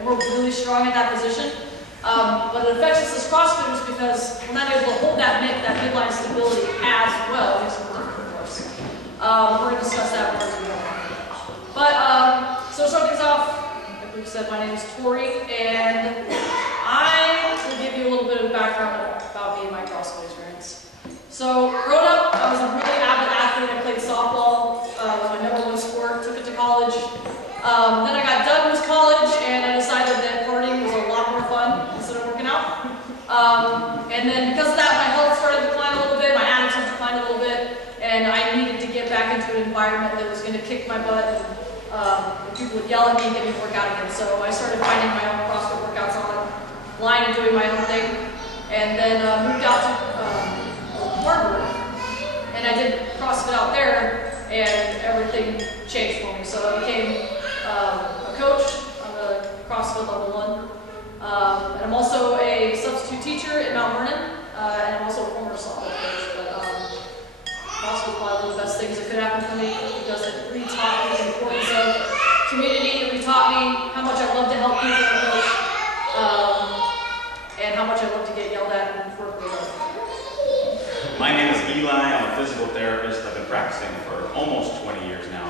and we're really strong at that position. But it affects us as CrossFitters because we're not able to hold that midline stability as well. It makes it more difficult for us. We're going to discuss that more as we go. But, so to start things off, like we said, my name is Torie, and I will give you a little bit of background about me and my CrossFit experience. So, growing up, I was a really avid athlete. I played softball, was my #1 sport, took it to college. Then I got done with college, and I decided that partying was a lot more fun instead of working out. And then because of that, my health started to decline a little bit, my attitude declined a little bit, and I needed to get back into an environment that was going to kick my butt, and people would yell at me and get me to work out again. So I started finding my own CrossFit workouts online and doing my own thing, and then moved out to Harvard, and I did CrossFit out there, and everything changed for me. So I became a coach. I'm a CrossFit level 1. And I'm also a substitute teacher at Mount Vernon, and I'm also a former softball coach. But CrossFit is probably one of the best things that could happen for me because it re-taught me the importance of community. It re-taught me how much I love to help people and coach, and how much I love to get yelled at and work with them. My name is Eli. I'm a physical therapist. I've been practicing for almost 20 years now.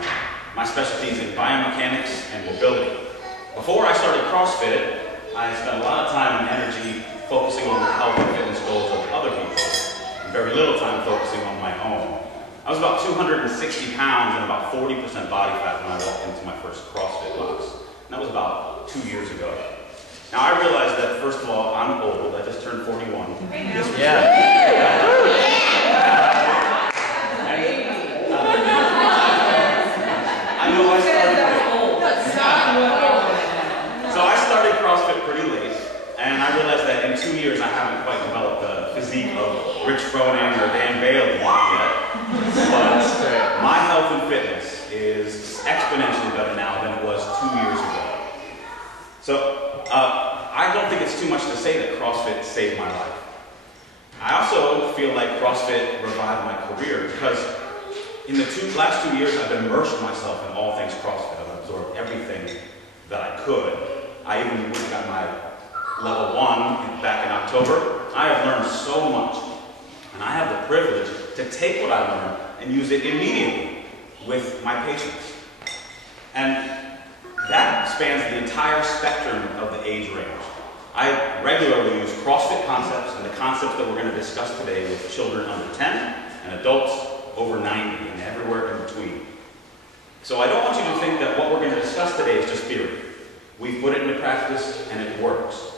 My specialty is in biomechanics and mobility. Before I started CrossFit, I spent a lot of time and energy focusing on the health and fitness goals of other people, and very little time focusing on my own. I was about 260 pounds and about 40% body fat when I walked into my first CrossFit box. And that was about 2 years ago. Now I realized that, first of all, I'm old. I just turned 41. I know I started CrossFit pretty late, and I realized that in 2 years I haven't quite developed the physique of Rich Froning or Dan Bailey yet. But my health and fitness is exponentially better now than it was 2 years ago. So I don't think it's too much to say that CrossFit saved my life. I also feel like CrossFit revived my career because in the last 2 years I've immersed myself in all things CrossFit. I've absorbed everything that I could. I even went and got my level 1 back in October. I have learned so much, and I have the privilege to take what I learned and use it immediately with my patients. And that spans the entire spectrum of the age range. I regularly use CrossFit concepts and the concepts that we're going to discuss today with children under 10 and adults over 90 and everywhere in between. So I don't want you to think that what we're going to discuss today is just theory. We've put it into practice and it works.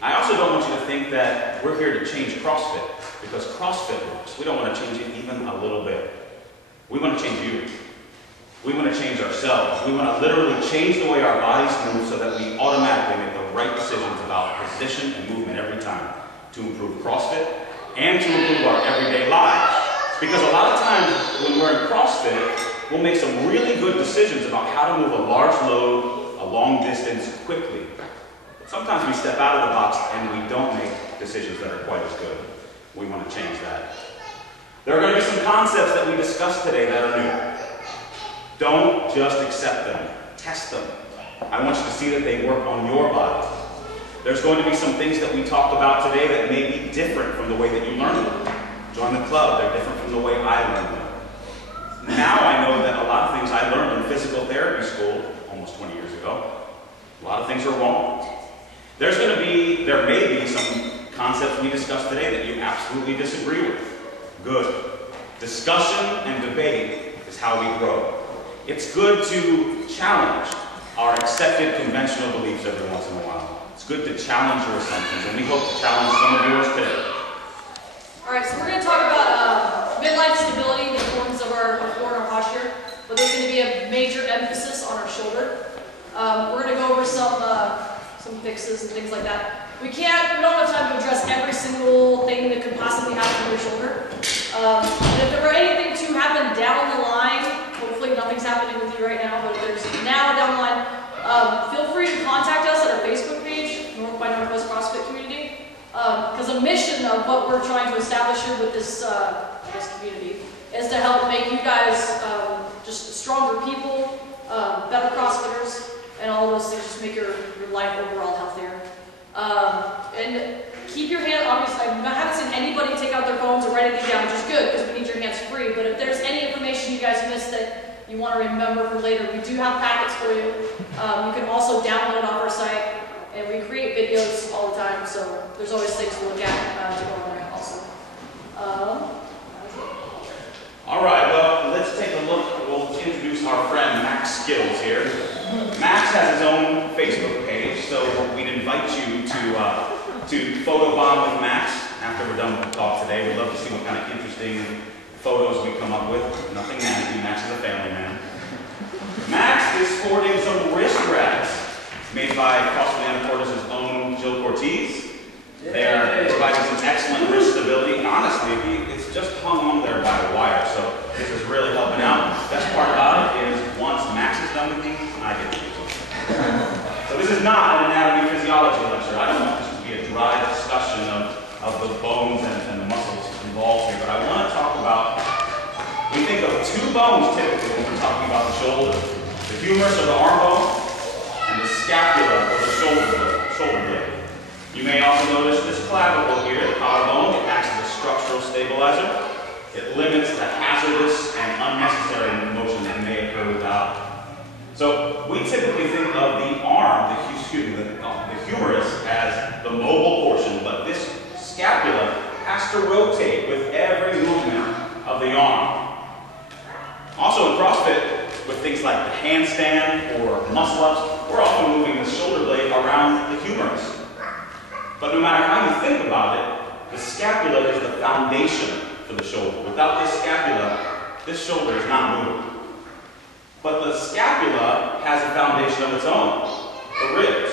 I also don't want you to think that we're here to change CrossFit because CrossFit works. We don't want to change it even a little bit. We want to change you. We want to change ourselves. We want to literally change the way our bodies move so that we automatically make the right decisions about position and movement every time to improve CrossFit and to improve our everyday lives. Because a lot of times when we're in CrossFit, we'll make some really good decisions about how to move a large load, a long distance, quickly. But sometimes we step out of the box and we don't make decisions that are quite as good. We want to change that. There are going to be some concepts that we discussed today that are new. Don't just accept them. Test them. I want you to see that they work on your body. There's going to be some things that we talked about today that may be different from the way that you learned them. Join the club. They're different from the way I learned them. Now I know that a lot of things I learned in physical therapy school almost 20 years ago, a lot of things are wrong. There may be some concepts we discussed today that you absolutely disagree with. Good. Discussion and debate is how we grow. It's good to challenge our accepted conventional beliefs every once in a while. It's good to challenge your assumptions, and we hope to challenge some of yours today. Alright, so we're going to talk about midline stability, the importance of our core and our posture, but there's going to be a major emphasis on our shoulder. We're going to go over some fixes and things like that. We don't have time to address every single thing that could possibly happen to your shoulder. And if there were anything to happen down the line, hopefully nothing's happening with you right now, but if there's now down the line, feel free to contact us at our Facebook page, Northwest CrossFit Community, because the mission of what we're trying to establish here with this community is to help make you guys just stronger people, better CrossFitters, and all those things just make your life overall healthier. And keep your hand, obviously, I haven't seen anybody take out their phones or write anything down, which is good because we need your hands free, but if there's any information you guys missed that you want to remember for later, we do have packets for you. You can also download it off our site, and we create videos all the time, so there's always things to look at to go on there also. All right, well, let's take a look. We'll introduce our friend Max Skills here. Max has his own Facebook page, so we'd invite you to photobomb with Max after we're done with the talk today. We'd love to see what kind of interesting photos we come up with. Nothing nasty. Max is a family man. Max is sporting some wrist wraps made by CrossFit Community's own Jill Cortez. They are providing some excellent wrist stability. And honestly, it's just hung on there by a wire, so this is really helping out. The best part about it is once Max is done with these, I get to use them. So this is not an anatomy physiology lecture. I don't want this to be a dry discussion of the bones and the muscles involved here, but I want to talk about, we think of two bones typically when we're talking about the shoulder. The humerus or the arm bone, and the scapula or the shoulder blade. You may also notice this clavicle here, the collarbone. It acts as a structural stabilizer. It limits the hazardous and unnecessary motion that may occur without. So we typically think of the arm, the humerus, as the mobile portion, but this scapula has to rotate with every movement of the arm. Also in CrossFit, with things like the handstand or muscle-ups, we're often moving the shoulder blade around the humerus. But no matter how you think about it, the scapula is the foundation for the shoulder. Without this scapula, this shoulder is not moving. But the scapula has a foundation of its own, the ribs.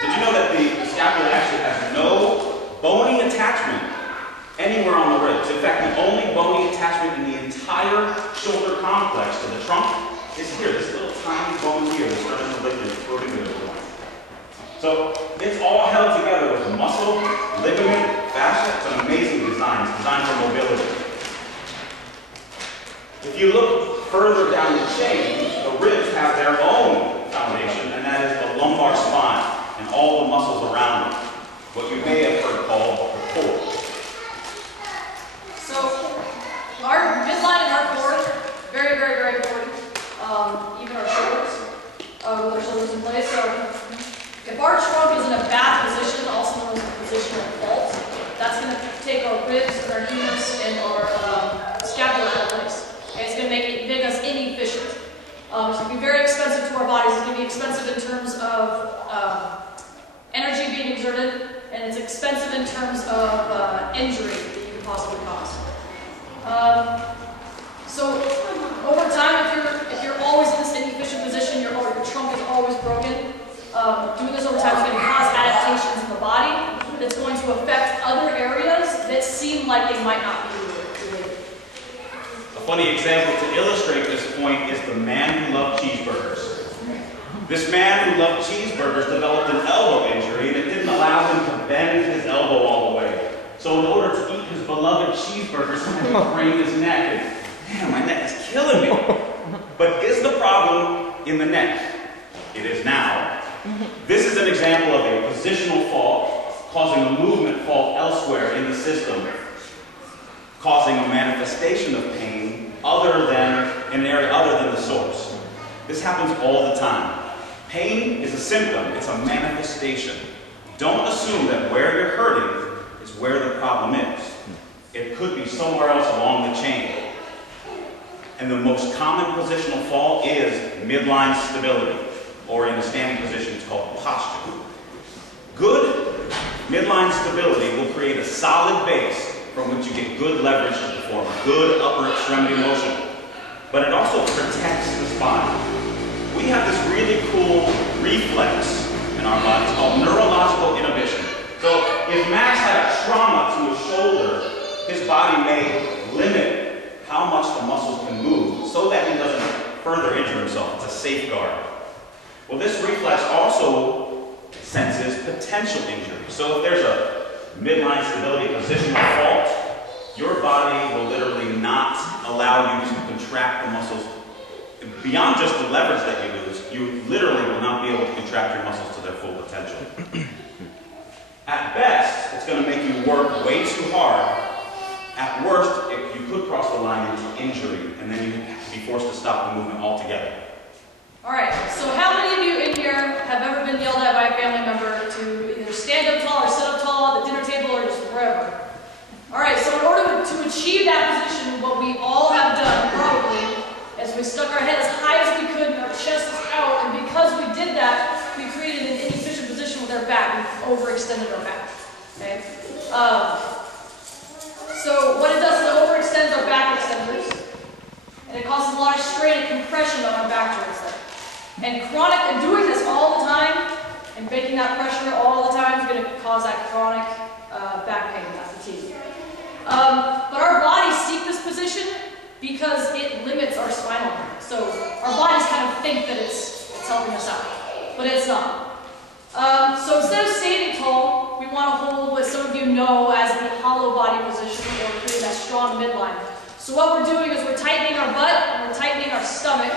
Did you know that the scapula actually has no bony attachment anywhere on the ribs? In fact, the only bony attachment in the entire shoulder complex to the trunk is here, this little tiny bone here, the sternum ligament floating there. So it's all held together with muscle, ligament, fascia. It's an amazing design. It's designed for mobility. If you look further down the chain, the ribs have their own foundation, and that is the lumbar spine and all the muscles around it. What you may have heard called the core. So our midline and our core, very, very, very important. Even our shoulders, with our shoulders in place. So if our trunk is in a bad position, also known as a positional fault, that's going to take our ribs and our humerus and our scapula out of place. And it's going to make us inefficient. It's going to be very expensive to our bodies. It's going to be expensive in terms of energy being exerted, and it's expensive in terms of injury that you could possibly cause. So over time, if you're always in this inefficient position, your trunk is always broken. Doing this over time is going to cause adaptations in the body that's going to affect other areas that seem like they might not be related. A funny example to illustrate this point is the man who loved cheeseburgers. This man who loved cheeseburgers developed an elbow injury, and it didn't allow him to bend his elbow all the way. So in order to eat his beloved cheeseburgers, he craned his neck, and man, my neck is killing me. But is the problem in the neck? It is now. This is an example of a positional fault causing a movement fault elsewhere in the system, causing a manifestation of pain in an area other than the source. This happens all the time. Pain is a symptom, it's a manifestation. Don't assume that where you're hurting is where the problem is. It could be somewhere else along the chain. And the most common positional fault is midline stability, or in a standing position, it's called posture. Good midline stability will create a solid base from which you get good leverage to perform good upper extremity motion. But it also protects the spine. We have this really cool reflex in our bodies called neurological inhibition. So if Max had a trauma to his shoulder, his body may limit how much the muscles can move so that he doesn't further injure himself. It's a safeguard. Well, this reflex also senses potential injury. So if there's a midline stability positional fault, your body will literally not allow you to contract the muscles beyond just the leverage that you lose. you literally will not be able to contract your muscles to their full potential. At best, it's going to make you work way too hard. At worst, you could cross the line into injury, and then you have to be forced to stop the movement altogether. All right, so how many of you in here have ever been yelled at by a family member to either stand up tall or sit up tall at the dinner table or just wherever? All right, so in order to achieve that position, what we all have done probably is we stuck our head as high as we could and our chest is out, and because we did that, we created an inefficient position with our back. We overextended our back. Okay. So what it does is it overextends our back extenders, and it causes a lot of strain and compression on our back joints there. And doing this all the time and making that pressure all the time is going to cause that chronic back pain, that fatigue. But our bodies seek this position because it limits our spinal movement. So our bodies kind of think that it's helping us out, but it's not. So instead of standing tall, we want to hold what some of you know as the hollow body position, or creating that strong midline. So what we're doing is we're tightening our butt and we're tightening our stomach.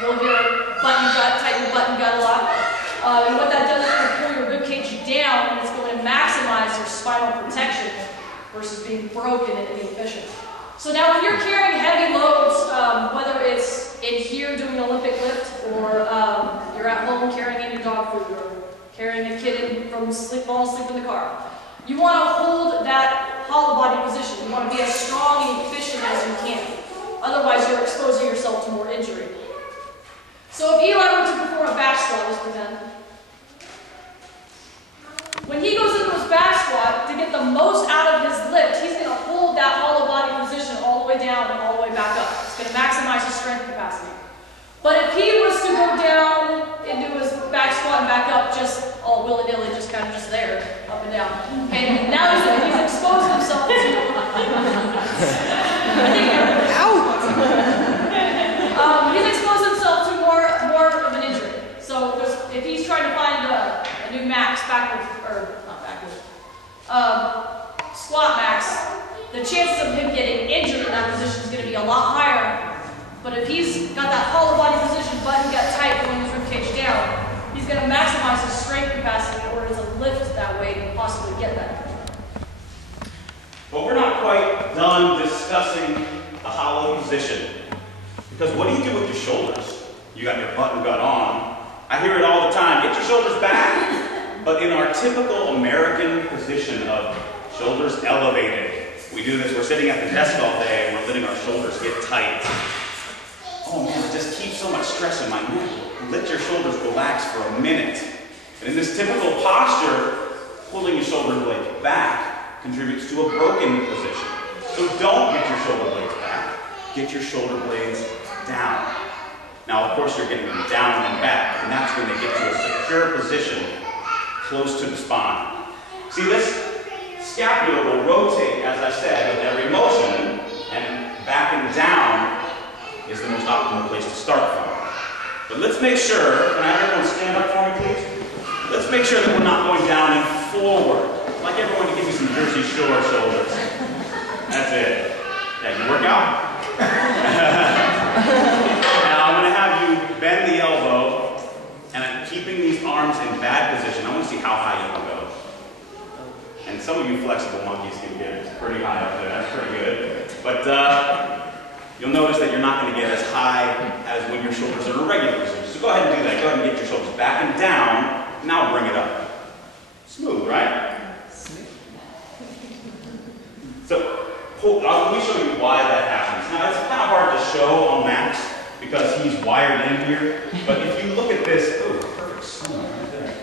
You'll hear button gut, tighten your button gut a lot. And what that does is going to pull your ribcage down, and it's going to maximize your spinal protection versus being broken and inefficient. So now when you're carrying heavy loads, whether it's in here doing an Olympic lift, or you're at home carrying in your dog food, or carrying a kid in from falling asleep in the car, you want to hold that hollow body position. You want to be as strong and efficient as you can. Otherwise, you're exposing yourself to more injury. So if Eli were to perform a back squat, let's pretend. When he goes into his back squat, to get the most out of his lift, he's going to hold that hollow body position all the way down and all the way back up. It's going to maximize his strength capacity. But if he was to go down and do his back squat and back up, just all willy-nilly, just kind of just there, up and down. Okay, now he's exposed himself to he's exposed himself to more of an injury. So if he's trying to find a new max backwards, or not backwards, squat max, the chances of him getting injured in that position is going to be a lot higher. But if he's got that hollow body position, button gut tight, pulling his ribcage down, he's going to maximize his strength capacity in order to lift that weight and possibly get that. But we're not quite done discussing the hollow position. Because what do you do with your shoulders? You got your button gut on. I hear it all the time, get your shoulders back. But in our typical American position of shoulders elevated, we do this, we're sitting at the desk all day and we're letting our shoulders get tight. Oh man, it just keeps so much stress in my neck. Let your shoulders relax for a minute. And in this typical posture, pulling your shoulder blades back contributes to a broken position. So don't get your shoulder blades back. Get your shoulder blades down. Now, of course, you're getting them down and back, and that's when they get to a secure position close to the spine. See, this scapula will rotate, as I said, with every motion, and back and down is the most optimal place to start from. But let's make sure, can I have everyone stand up for me, please? Let's make sure that we're not going down and forward. I'd like everyone to give me some Jersey Shore shoulders. That's it. Yeah, you work out? Now I'm going to have you bend the elbow, and I'm keeping these arms in bad position. I want to see how high you can go. And some of you flexible monkeys can get pretty high up there. That's pretty good. But you'll notice that you're not going to get as high as when your shoulders are in a regular position. So go ahead and do that. Go ahead and get your shoulders back and down. Now bring it up. Smooth, right? So let me show you why that happens. Now it's kind of hard to show on Max because he's wired in here. But if you look at this, oh, perfect sun right there.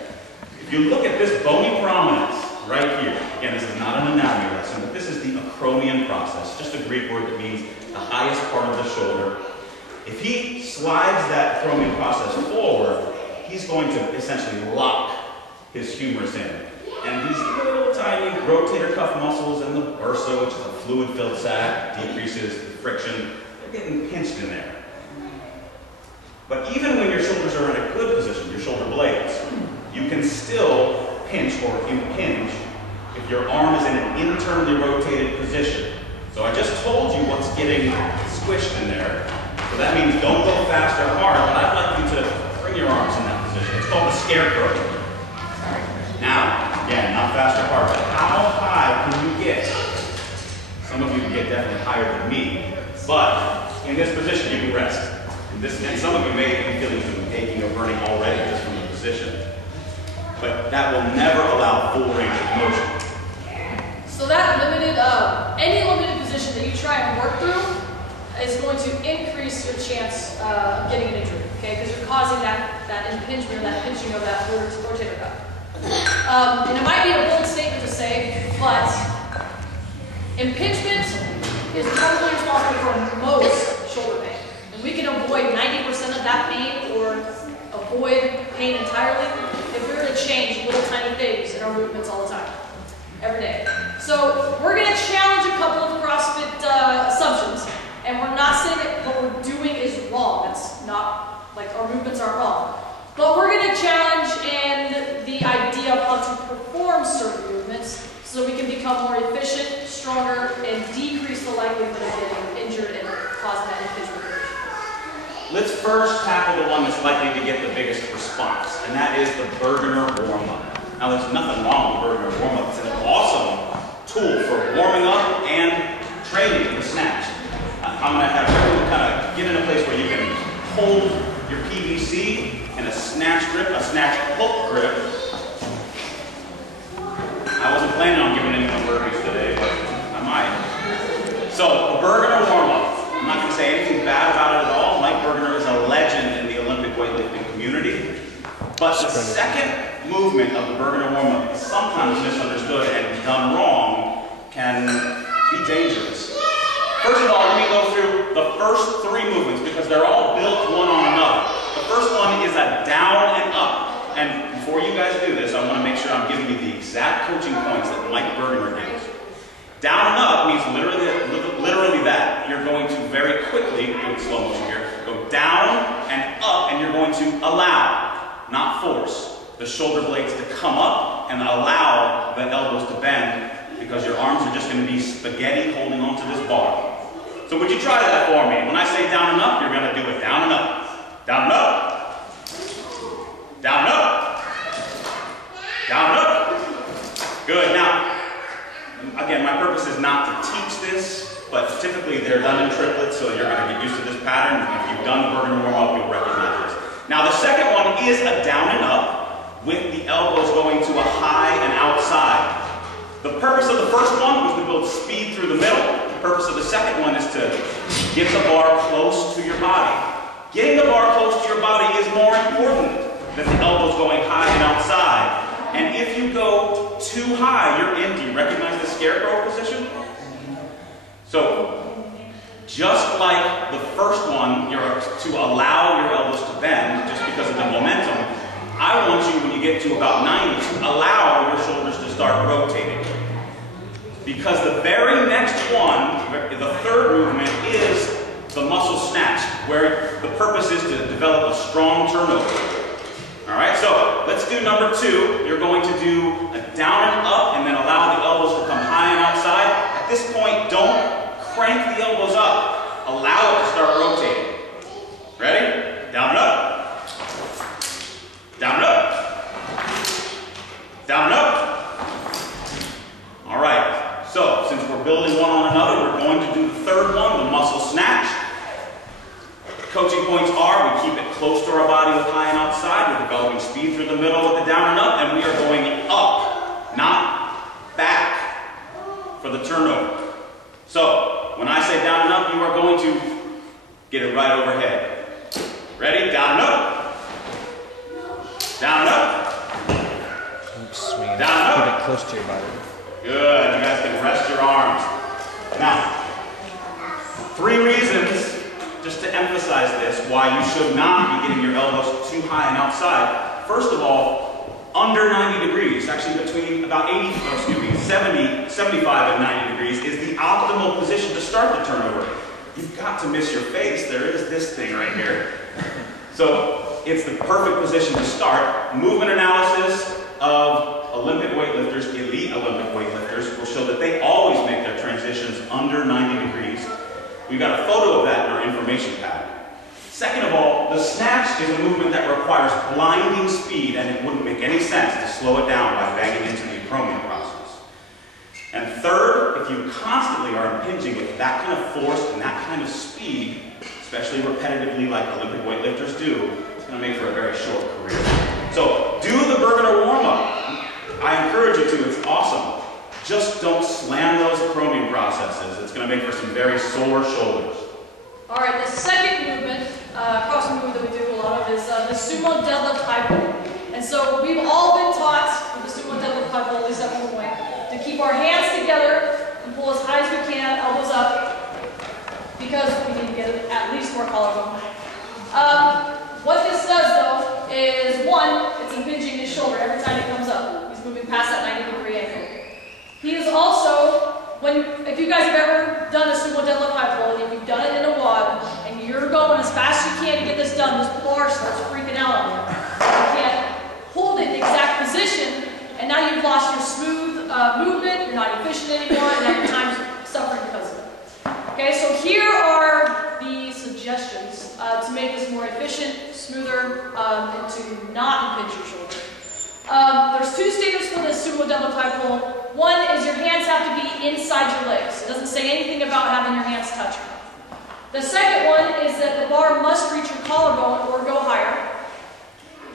If you look at this bony prominence right here, again, this is not an anatomy lesson, but this is the acromion process, just a Greek word that means the highest part of the shoulder. If he slides that acromion process forward, he's going to essentially lock his humerus in. And these little tiny rotator cuff muscles and the bursa, which is a fluid-filled sac, decreases the friction. They're getting pinched in there. But even when your shoulders are in a good position, your shoulder blades, you can still pinch or impinge if your arm is in an internally rotated position. So I just told you what's getting squished in there. So that means don't go fast or hard, but I'd like you to bring your arms in that position. It's called the scarecrow. Now, again, not fast or hard, but how high can you get? Some of you can get definitely higher than me, but in this position you can rest. And some of you may be feeling some aching or burning already just from the position. But that will never allow full range of motion. So that limited, any limited position that you try and work through is going to increase your chance of getting an injury, okay? Because you're causing that impingement or that pinching of that rotator cuff. And it might be a bold statement to say, but impingement is probably responsible for most shoulder pain. And we can avoid 90% of that pain or avoid pain entirely if we were to change little tiny things in our movements all the time, every day. So we're going to challenge a couple of CrossFit assumptions, and we're not saying that what we're doing is wrong. That's not, like, our movements aren't wrong. But we're going to challenge and the idea of how to perform certain movements so we can become more efficient, stronger, and decrease the likelihood of getting injured and causing that impingement. Let's first tackle the one that's likely to get the biggest response, and that is the Bergener warm-up. Now, there's nothing wrong with Bergener warm-up. It's an awesome tool for warming up and training the snatch. I'm going to have everyone kind of get in a place where you can hold your PVC in a snatch grip, a snatch hook grip. I wasn't planning on giving anyone burpees today, but I might. So, a Bergener warm-up. I'm not going to say anything bad about it at all. Mike Bergener is a legend in the Olympic weightlifting community. But the second movement of the Bergener warm-up is sometimes misunderstood and done wrong can be dangerous. First of all, let me go through the first three movements because they're all built one on another. The first one is a down and up. And before you guys do this, I want to make sure I'm giving you the exact coaching points that Mike Bergener gives. Down and up means literally that. You're going to very quickly, in slow motion here, go down and up, and you're going to allow, not force, the shoulder blades to come up and allow the elbows to bend because your arms are just going to be spaghetti holding onto this bar. So would you try that for me? When I say down and up, you're going to do it down and up. Down and up. Down and up. Down and up. Good. Now, again, my purpose is not to teach this, but typically they're done in triplets, so you're going to get used to this pattern. If you've done the Bergener warm-up, you'll recognize this. Now, the second one is a down and up with the elbows going to a high and outside. The purpose of the first one was to build speed through the middle. The purpose of the second one is to get the bar close to your body. Getting the bar close to your body is more important than the elbows going high and outside. And if you go too high, you're in. Do you recognize the scarecrow position? So, just like the first one, you're to allow your elbows to bend just because of the momentum. I want you, when you get to about 90, to allow your shoulders to start rotating. Because the very next one, the third movement, is the muscle snatch, where the purpose is to develop a strong turnover. Alright, so let's do number 2. You're going to do a down and up and then allow the elbows to come high and outside. At this point, don't crank the elbows up. Allow it to start rotating. Ready? Down and up. Down and up. Down and up. Alright, so since we're building one on another, we're going to do the third one, the muscle snatch. Coaching points are, we keep it close to our body with high and outside, we're developing speed through the middle with the down and up, and we are going up, not back for the turnover. So, when I say down and up, you are going to get it right overhead. Ready? Down and up. Down and up. Keep swinging. Down and up. Keep it close to your body. Good. You guys can rest your arms. Now, 3 reasons, just to emphasize this, why you should not be getting your elbows too high and outside. First of all, under 90 degrees, actually between about 70, 75 and 90 degrees is the optimal position to start the turnover. You've got to miss your face. There is this thing right here. So it's the perfect position to start. Movement analysis of Olympic weightlifters, elite Olympic weightlifters, will show that they always make their transitions under 90 degrees. We've got a photo of that in our information pack. Second of all, the snatch is a movement that requires blinding speed, and it wouldn't make any sense to slow it down by banging into the acromion process. And third, if you constantly are impinging with that kind of force and that kind of speed, especially repetitively like Olympic weightlifters do, it's going to make for a very short career. So do the Bergener warm-up. I encourage you to. It's awesome. Just don't slam those acromion processes. It's going to make for some very sore shoulders. All right, the second movement, CrossFit movement that we do a lot of is the sumo deadlift high pull. And so we've all been taught with the sumo deadlift high pull, at least at one point, to keep our hands together and pull as high as we can, elbows up, because we need to get at least more collarbone. What this does though is, one, it's impinging his shoulder every time he comes up. He's moving past that 90-degree angle. He is also, if you guys have ever done a sumo deadlift high pull, if you've done it in a WOD, and you're going as fast as you can to get this done, this bar starts freaking out on you. You can't hold it in the exact position, and now you've lost your smooth movement, you're not efficient anymore, and now your time's suffering because of it. Okay, so here are the suggestions to make this more efficient, smoother, and to not impinge your shoulder. There's two statements for this sumo deadlift high pull. One is your hands have to be inside your legs. It doesn't say anything about having your hands touch. The second one is that the bar must reach your collarbone or go higher.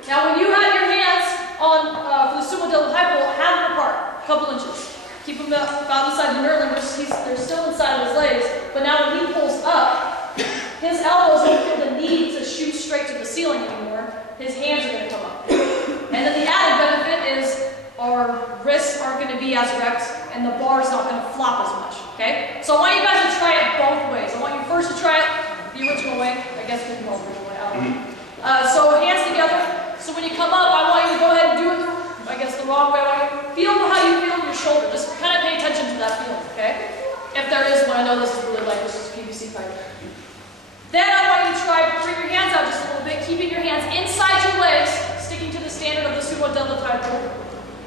Now when you have your hands on for the sumo deadlift high pull, have them apart, a couple inches. Keep them about inside the knurling, they're still inside of his legs, but now when he pulls up, his elbows don't feel the need to shoot straight to the ceiling anymore. His hands are going to come up. And then the added benefit is our wrists aren't going to be as erect and the bar's not going to flop as much, okay? So I want you guys to try it both ways. I want you first to try it the original way. I guess we can go the original way. I don't know. So hands together. So when you come up, I want you to go ahead and do it the wrong way. I want you to feel how you feel in your shoulder. Just kind of pay attention to that feeling, okay? If there is one. I know this is really light. This is PVC pipe. Then I want you to try bring your hands out just a little bit, keeping your hands inside your legs, sticking to the standard of the sumo deadlift high pull.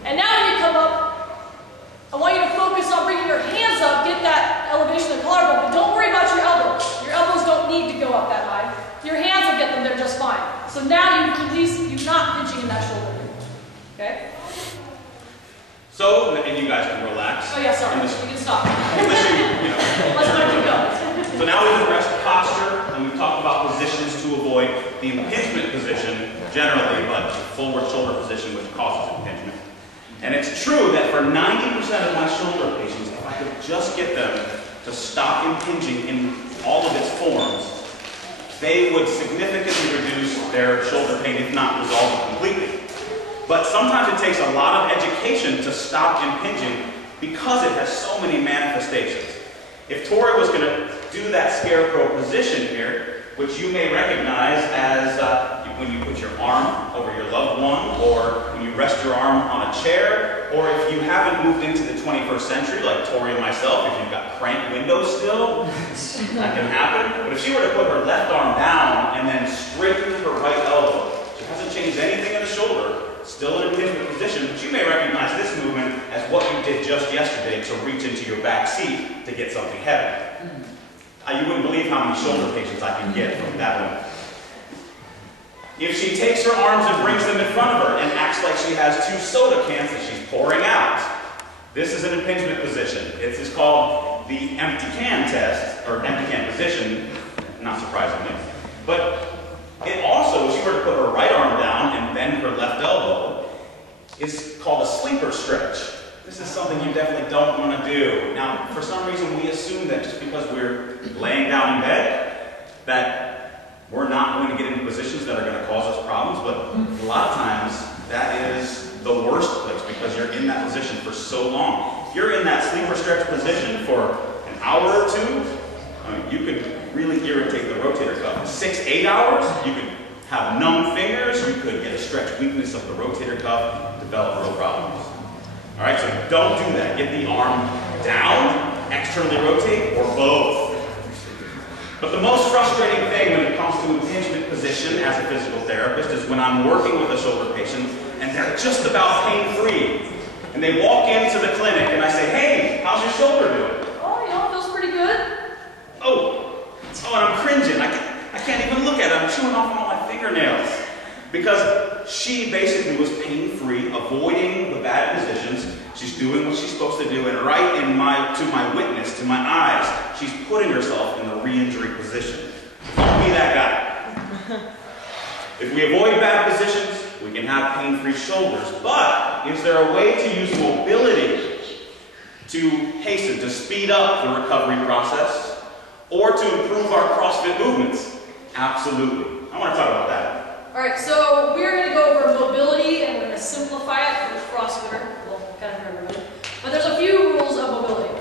And now when you come up, I want you to focus on bringing your hands up, get that elevation of the collarbone, but don't worry about your elbows. Your elbows don't need to go up that high. Your hands will get them there just fine. So now you're not pinching in that shoulder. Okay? So, and you guys can relax. Oh yeah, sorry. You can stop. Let's not keep going. So now we've addressed posture, and we've talked about positions to avoid the impingement position generally, but forward shoulder position which causes impingement. And it's true that for 90% of my shoulder patients, if I could just get them to stop impinging in all of its forms, they would significantly reduce their shoulder pain, if not resolve it completely. But sometimes it takes a lot of education to stop impinging because it has so many manifestations. If Torie was going to do that scarecrow position here, which you may recognize as when you put your arm over your loved one, or when you rest your arm on a chair, or if you haven't moved into the 21st century, like Torie and myself, if you've got cramped windows still, that can happen. But if she were to put her left arm down and then straighten her right elbow, she hasn't changed anything in the shoulder, still in a impingement position, but you may recognize this movement as what you did just yesterday to reach into your back seat to get something heavy. You wouldn't believe how many shoulder patients I can get from that one. If she takes her arms and brings them in front of her and acts like she has two soda cans that she's pouring out, this is an impingement position. It's called the empty can test, or empty can position, not surprisingly. But it also, if she were to put her right arm down and bend her left elbow, is called a sleeper stretch. This is something you definitely don't want to do. Now, for some reason, we assume that just because we're laying down in bed, that we're not going to get into positions that are going to cause us problems, but a lot of times, that is the worst place because you're in that position for so long. If you're in that sleeper stretch position for an hour or two, you could really irritate the rotator cuff. 6-8 hours, you could have numb fingers, you could get a stretch weakness of the rotator cuff, develop real problems. All right, so don't do that. Get the arm down, externally rotate, or both. But the most frustrating thing when it comes to impingement position as a physical therapist is when I'm working with a shoulder patient and they're just about pain-free. And they walk into the clinic and I say, hey, how's your shoulder doing? Oh, it feels pretty good. Oh, and I'm cringing. I can't even look at it. I'm because she basically was pain-free, avoiding the bad positions. She's doing what she's supposed to do, and right to my witness, to my eyes, she's putting herself in the re-injury position. Don't be that guy. If we avoid bad positions, we can have pain-free shoulders. But is there a way to use mobility to hasten, to speed up the recovery process, or to improve our CrossFit movements? Absolutely. I want to talk about that. All right, so we're going to go over mobility, and we're going to simplify it for the CrossFitter. Well, kind of for everybody. But there's a few rules of mobility.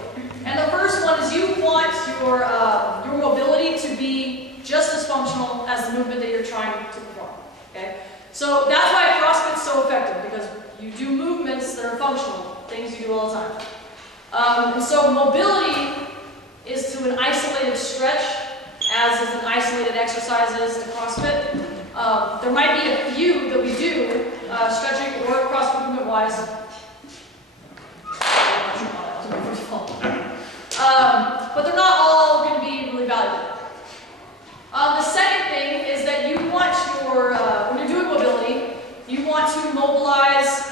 And the first one is you want your mobility to be just as functional as the movement that you're trying to perform. Okay? So that's why CrossFit's so effective, because you do movements that are functional, things you do all the time. And so mobility is to an isolated stretch, as is an isolated exercises in CrossFit. There might be a few that we do, stretching or CrossFit movement-wise. But they're not all going to be really valuable. The second thing is that you want when you're doing mobility, you want to mobilize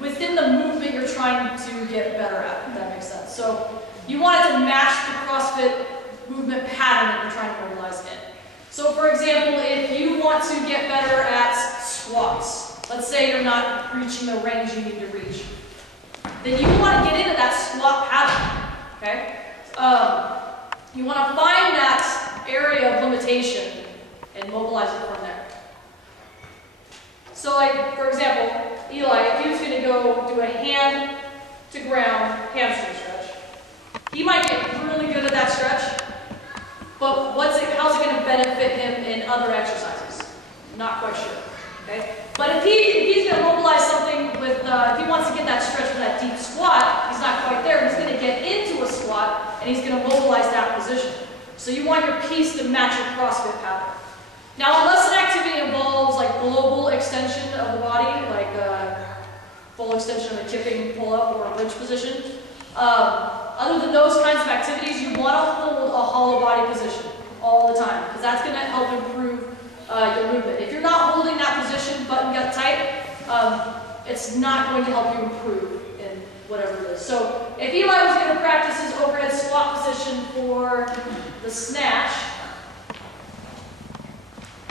within the movement you're trying to get better at, if that makes sense. So you want it to match the CrossFit movement pattern that you're trying to mobilize in. So for example, if you want to get better at squats, let's say you're not reaching the range you need to reach, then you want to get into that squat pattern, okay? You want to find that area of limitation and mobilize it from there. So like, for example, Eli, if he was going to go do a hand to ground hamstring stretch, he might get really good at that stretch, but how's it going to benefit him in other exercises? Not quite sure. Okay? But if he's going to mobilize something with, if he wants to get that stretch with that deep squat, he's not quite there. He's going to get into a squat and he's going to mobilize that position. So you want your piece to match your CrossFit pattern. Now, unless an activity involves like global extension of the body, like full extension of a kipping pull-up or a bridge position, other than those kinds of activities, you want to hold a hollow body position all the time, because that's going to help improve your movement. If you're not holding that position, button gut tight, it's not going to help you improve in whatever it is. So if Eli was going to practice his overhead squat position for the snatch,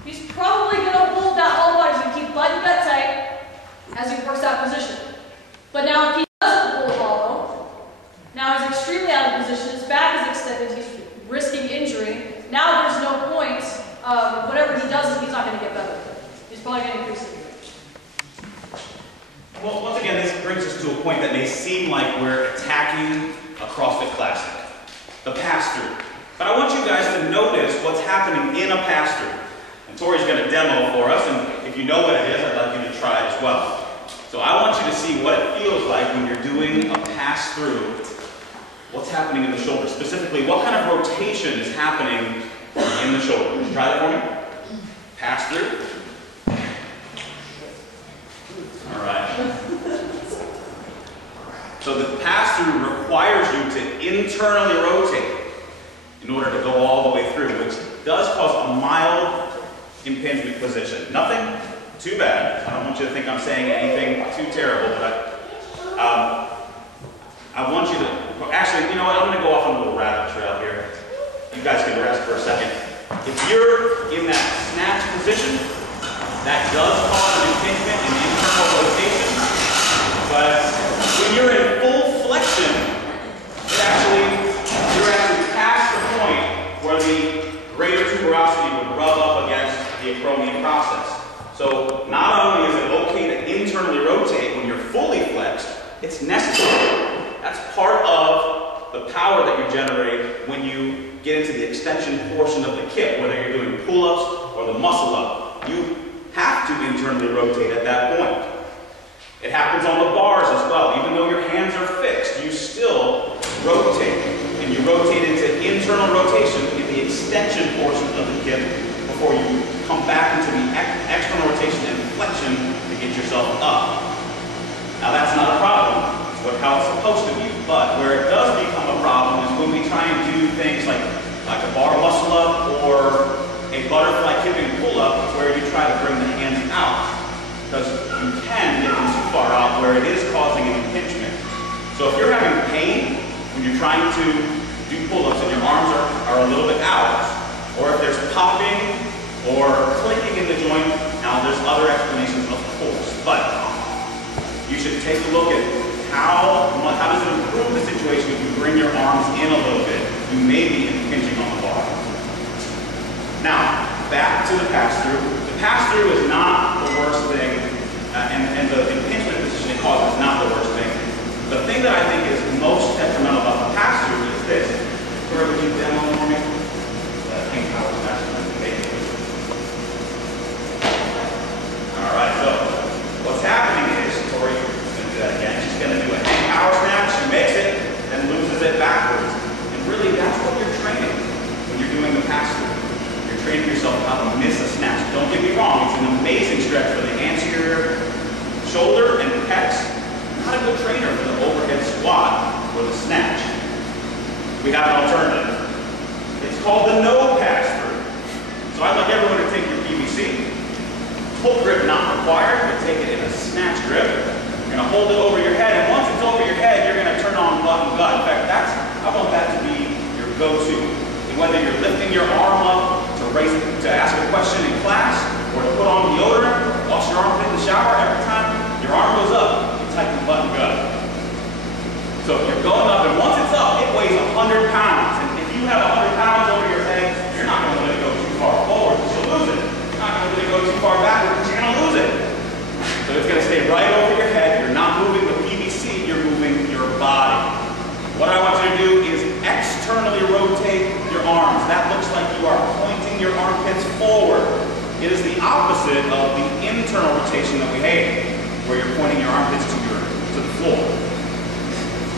he's probably going to hold that hollow body. He's going to keep button gut tight as he works that position. But now if he doesn't hold hollow, now he's extremely out of position, his back is extended, he's risking injury. Now there's no point. Whatever he does, he's not going to get better. He's probably going to increase it. Well, once again, this brings us to a point that may seem like we're attacking a CrossFit Classic, the pass-through. But I want you guys to notice what's happening in a pass-through. And Torie's going to demo for us, and if you know what it is, I'd like you to try it as well. So I want you to see what it feels like when you're doing a pass-through. What's happening in the shoulder? Specifically, what kind of rotation is happening in the shoulder? Just try that for me. Pass through. All right. So the pass through requires you to internally rotate in order to go all the way through, which does cause a mild impingement position. Nothing too bad. I don't want you to think I'm saying anything too terrible, but I want you to. Actually, you know what? I'm going to go off on a little rabbit trail here. You guys can rest for a second. If you're in that snatch position, that does cause an impingement in internal rotation. But when you're in full flexion, you're actually past the point where the greater tuberosity would rub up against the acromion process. So not only is it okay to internally rotate when you're fully flexed, it's necessary. That's part of the power that you generate when you get into the extension portion of the kip, whether you're doing pull-ups or the muscle-up. You have to internally rotate at that point. It happens on the bars as well. Even though your hands are fixed, you still rotate. And you rotate into internal rotation in the extension portion of the kip before you come back into the external rotation and flexion to get yourself up. Now that's not a problem. It's how it's supposed to be. But where it does become a problem is when we try and do things like a bar muscle up or a butterfly kipping pull up, where you try to bring the hands out. where it is causing an impingement. So if you're having pain when you're trying to do pull-ups and your arms are a little bit out, or if there's popping or clicking in the joint, now there's other explanations, of course, but you should take a look at how does it improve the situation if you bring your arms in a little bit. You may be impinging on the bar. Now, back to the pass-through. The pass-through is not the worst thing, and the impingement position it causes is not the worst thing. The thing that I think is most detrimental about the pass-through is this. Where would you demo for me? King power pass-through. All right, so what's happening is, Torie is going to do that again. She's going to do a hang power snatch. She makes it, then loses it backwards. And really, that's what you're training when you're doing the pass-through. You're training yourself how to miss a snatch. Don't get me wrong, it's an amazing stretch for the anterior shoulder and the pecs. Not a good trainer for the overhead squat or the snatch. We have an alternative. It's called the no pass-through. So I'd like everyone to take your PVC. Pull grip not required. You take it in a snatch grip. You're going to hold it over your head, and once it's over your head, you're going to turn on butt and gut. In fact, I want that to be your go-to. And whether you're lifting your arm up to ask a question in class, or to put on deodorant, wash your arm in the shower, every time your arm goes up, you tighten the butt and gut. So if you're going up, and once it's up, it weighs 100 pounds. And if you have 100 pounds over your head, you're not going to let it go too far forward, because you'll lose it. You're not going to let it go too far backwards, because you're going to lose it. So it's going to stay right over your head. You're not moving the PVC, you're moving your body. What I want you to do is externally rotate your arms. That looks like you are pointing your armpits forward. It is the opposite of the internal rotation that we hate, where you're pointing your armpits to the floor.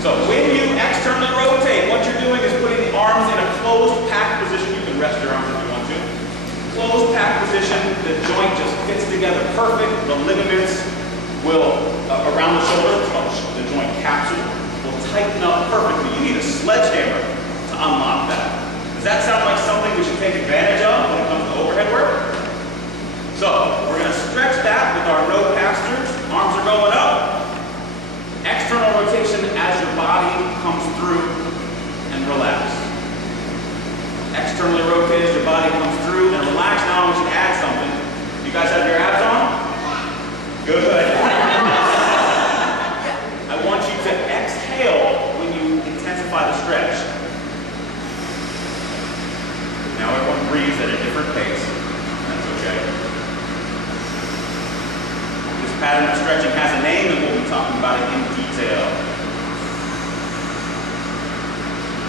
So when you externally rotate, what you're doing is putting the arms in a closed packed position. You can rest your arms if you want to. Closed packed position, the joint just fits together perfect. The ligaments will, around the shoulder, the joint capsule, will tighten up perfectly. You need a sledgehammer to unlock that. Does that sound like something we should take advantage of when it comes to overhead work? So we're going to stretch that with our no pass-through. Arms are going up. External rotation as your body comes through, and relax. Externally rotate as your body comes through, and relax. Now I want you to add something. You guys have your abs on? Good. I want you to exhale when you intensify the stretch. Now everyone breathes at a different pace. That's okay. This pattern of stretching has a name, and we'll be talking about it in detail.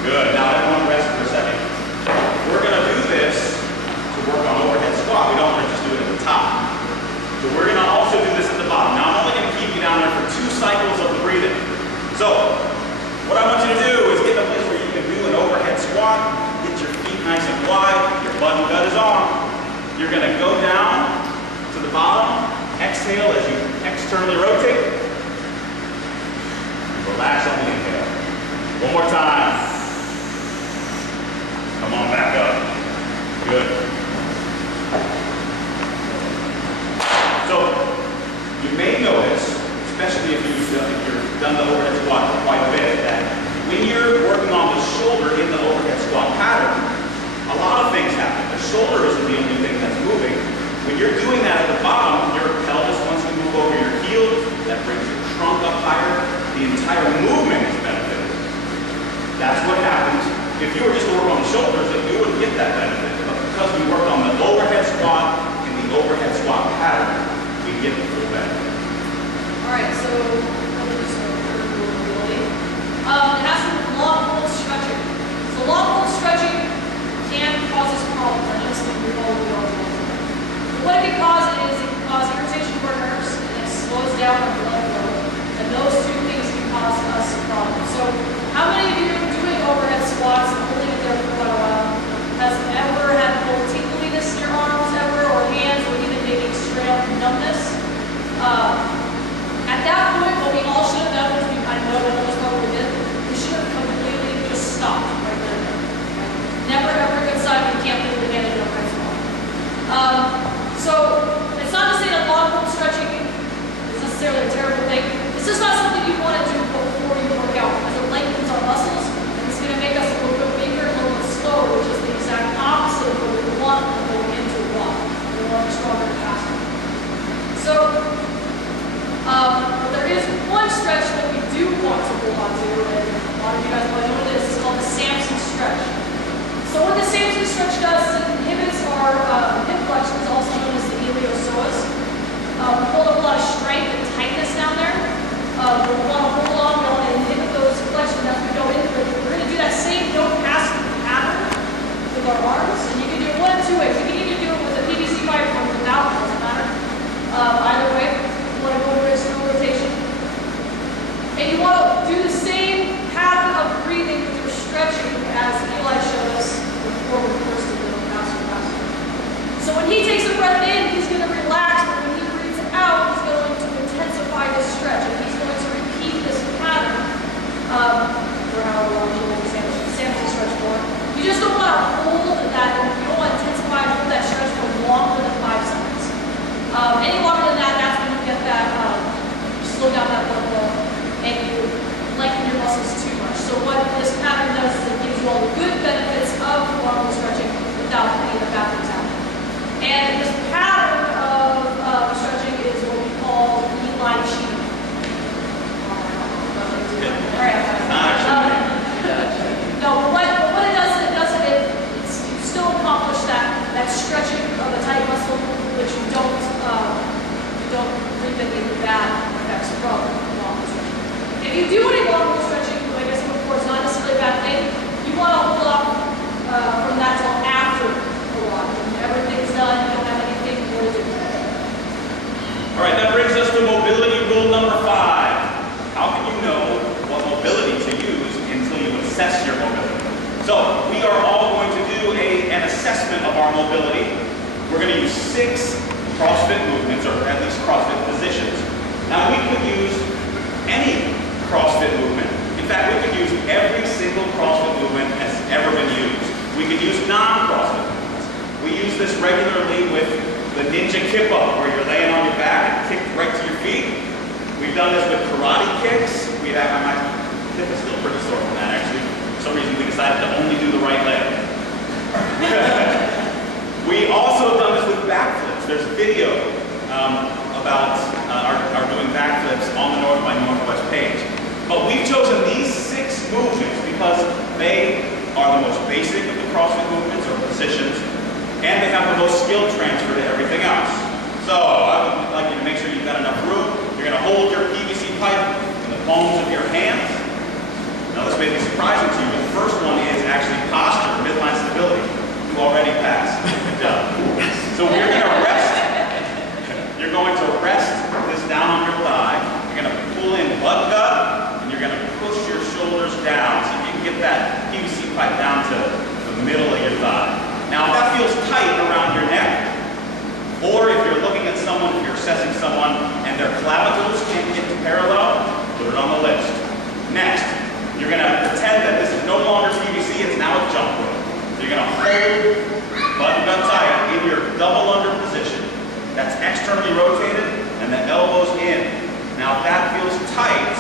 Good. Now everyone rest for a second. We're going to do this to work on overhead squat. We don't want to just do it at the top. So we're going to also do this at the bottom. Now I'm only going to keep you down there for 2 cycles of the breathing. So what I want you to do is get in a place where you can do an overhead squat, get your feet nice and wide, your butt and gut is on. You're going to go down to the bottom, exhale as you externally rotate. Relax on the inhale. One more time. Come on back up. Good. So you may notice, especially if you've done the overhead squat quite a bit, that when you're working on the shoulder in the overhead squat pattern, a lot of things happen. The shoulder isn't the only thing that's moving. When you're doing that at the bottom, your pelvis wants to move over your heels. That brings your trunk up higher. The entire movement is benefited. That's what happens. If you were just to work on the shoulders, you wouldn't get that benefit. But because we worked on the overhead squat and the overhead squat pattern, we get the full benefit. All right, so it has some long hold stretching. So long hold stretching can cause us problems. I know some of you probably don't know. What it can cause is it can cause irritation to our nerves, and it slows down our blood flow. And those 2 things can cause us problems. So how many of you are doing overhead squats and holding it there for quite a while has ever had full tingliness in your arms ever, or hands, or even maybe straight up numbness? At that point, what we all should have done, which I know none of us probably did, we should have completely just stopped right there. Never ever a good sign when you can't really get it in a overhead squat. So it's not to say that long hold stretching is necessarily a terrible thing. This is all the good benefits of long stretching without any of the bad things happening. And this pattern of stretching is what we call Eli sheathing. No, what it does, you still accomplish that stretching of the tight muscle, but you don't reap any bad effects from long stretching. If you do any long stretching, like I said before, it's not necessarily a bad thing. You want to hold off from that till after a lot. When everything's done, you don't have anything more to do. All right, that brings us to mobility rule number 5. How can you know what mobility to use until you assess your mobility? So we are all going to do an assessment of our mobility. We're going to use 6 CrossFit movements, or at least CrossFit positions. Now we could use any CrossFit movement. In fact, we could use every single CrossFit movement that's ever been used. We could use non-CrossFit movements. We use this regularly with the ninja kip-up, where you're laying on your back and kick right to your feet. We've done this with karate kicks. My hip is still pretty sore from that, actually. For some reason, we decided to only do the right leg. We also have done this with backflips. There's a video about our doing backflips on the North by Northwest page. But we've chosen these 6 movements because they are the most basic of the CrossFit movements or positions, and they have the most skill transfer to everything else. So I would like you to make sure you've got enough room. You're going to hold your PVC pipe in the palms of your hands. Now this may be surprising to you, but the first one is actually posture, midline stability. You already passed. Good job. So we're going to rest. You're going to rest this down on your thigh. You're going to pull in butt gut, and you're going to push your shoulders down so you can get that PVC pipe down to the middle of your thigh. Now if that feels tight around your neck, or if you're looking at someone, if you're assessing someone and their clavicles can't get to parallel, put it on the list. Next, you're going to pretend that this is no longer PVC, it's now a jump rope. So you're going to hold butt and gut tight in your double under position. That's externally rotated and the elbows in. Now if that feels tight,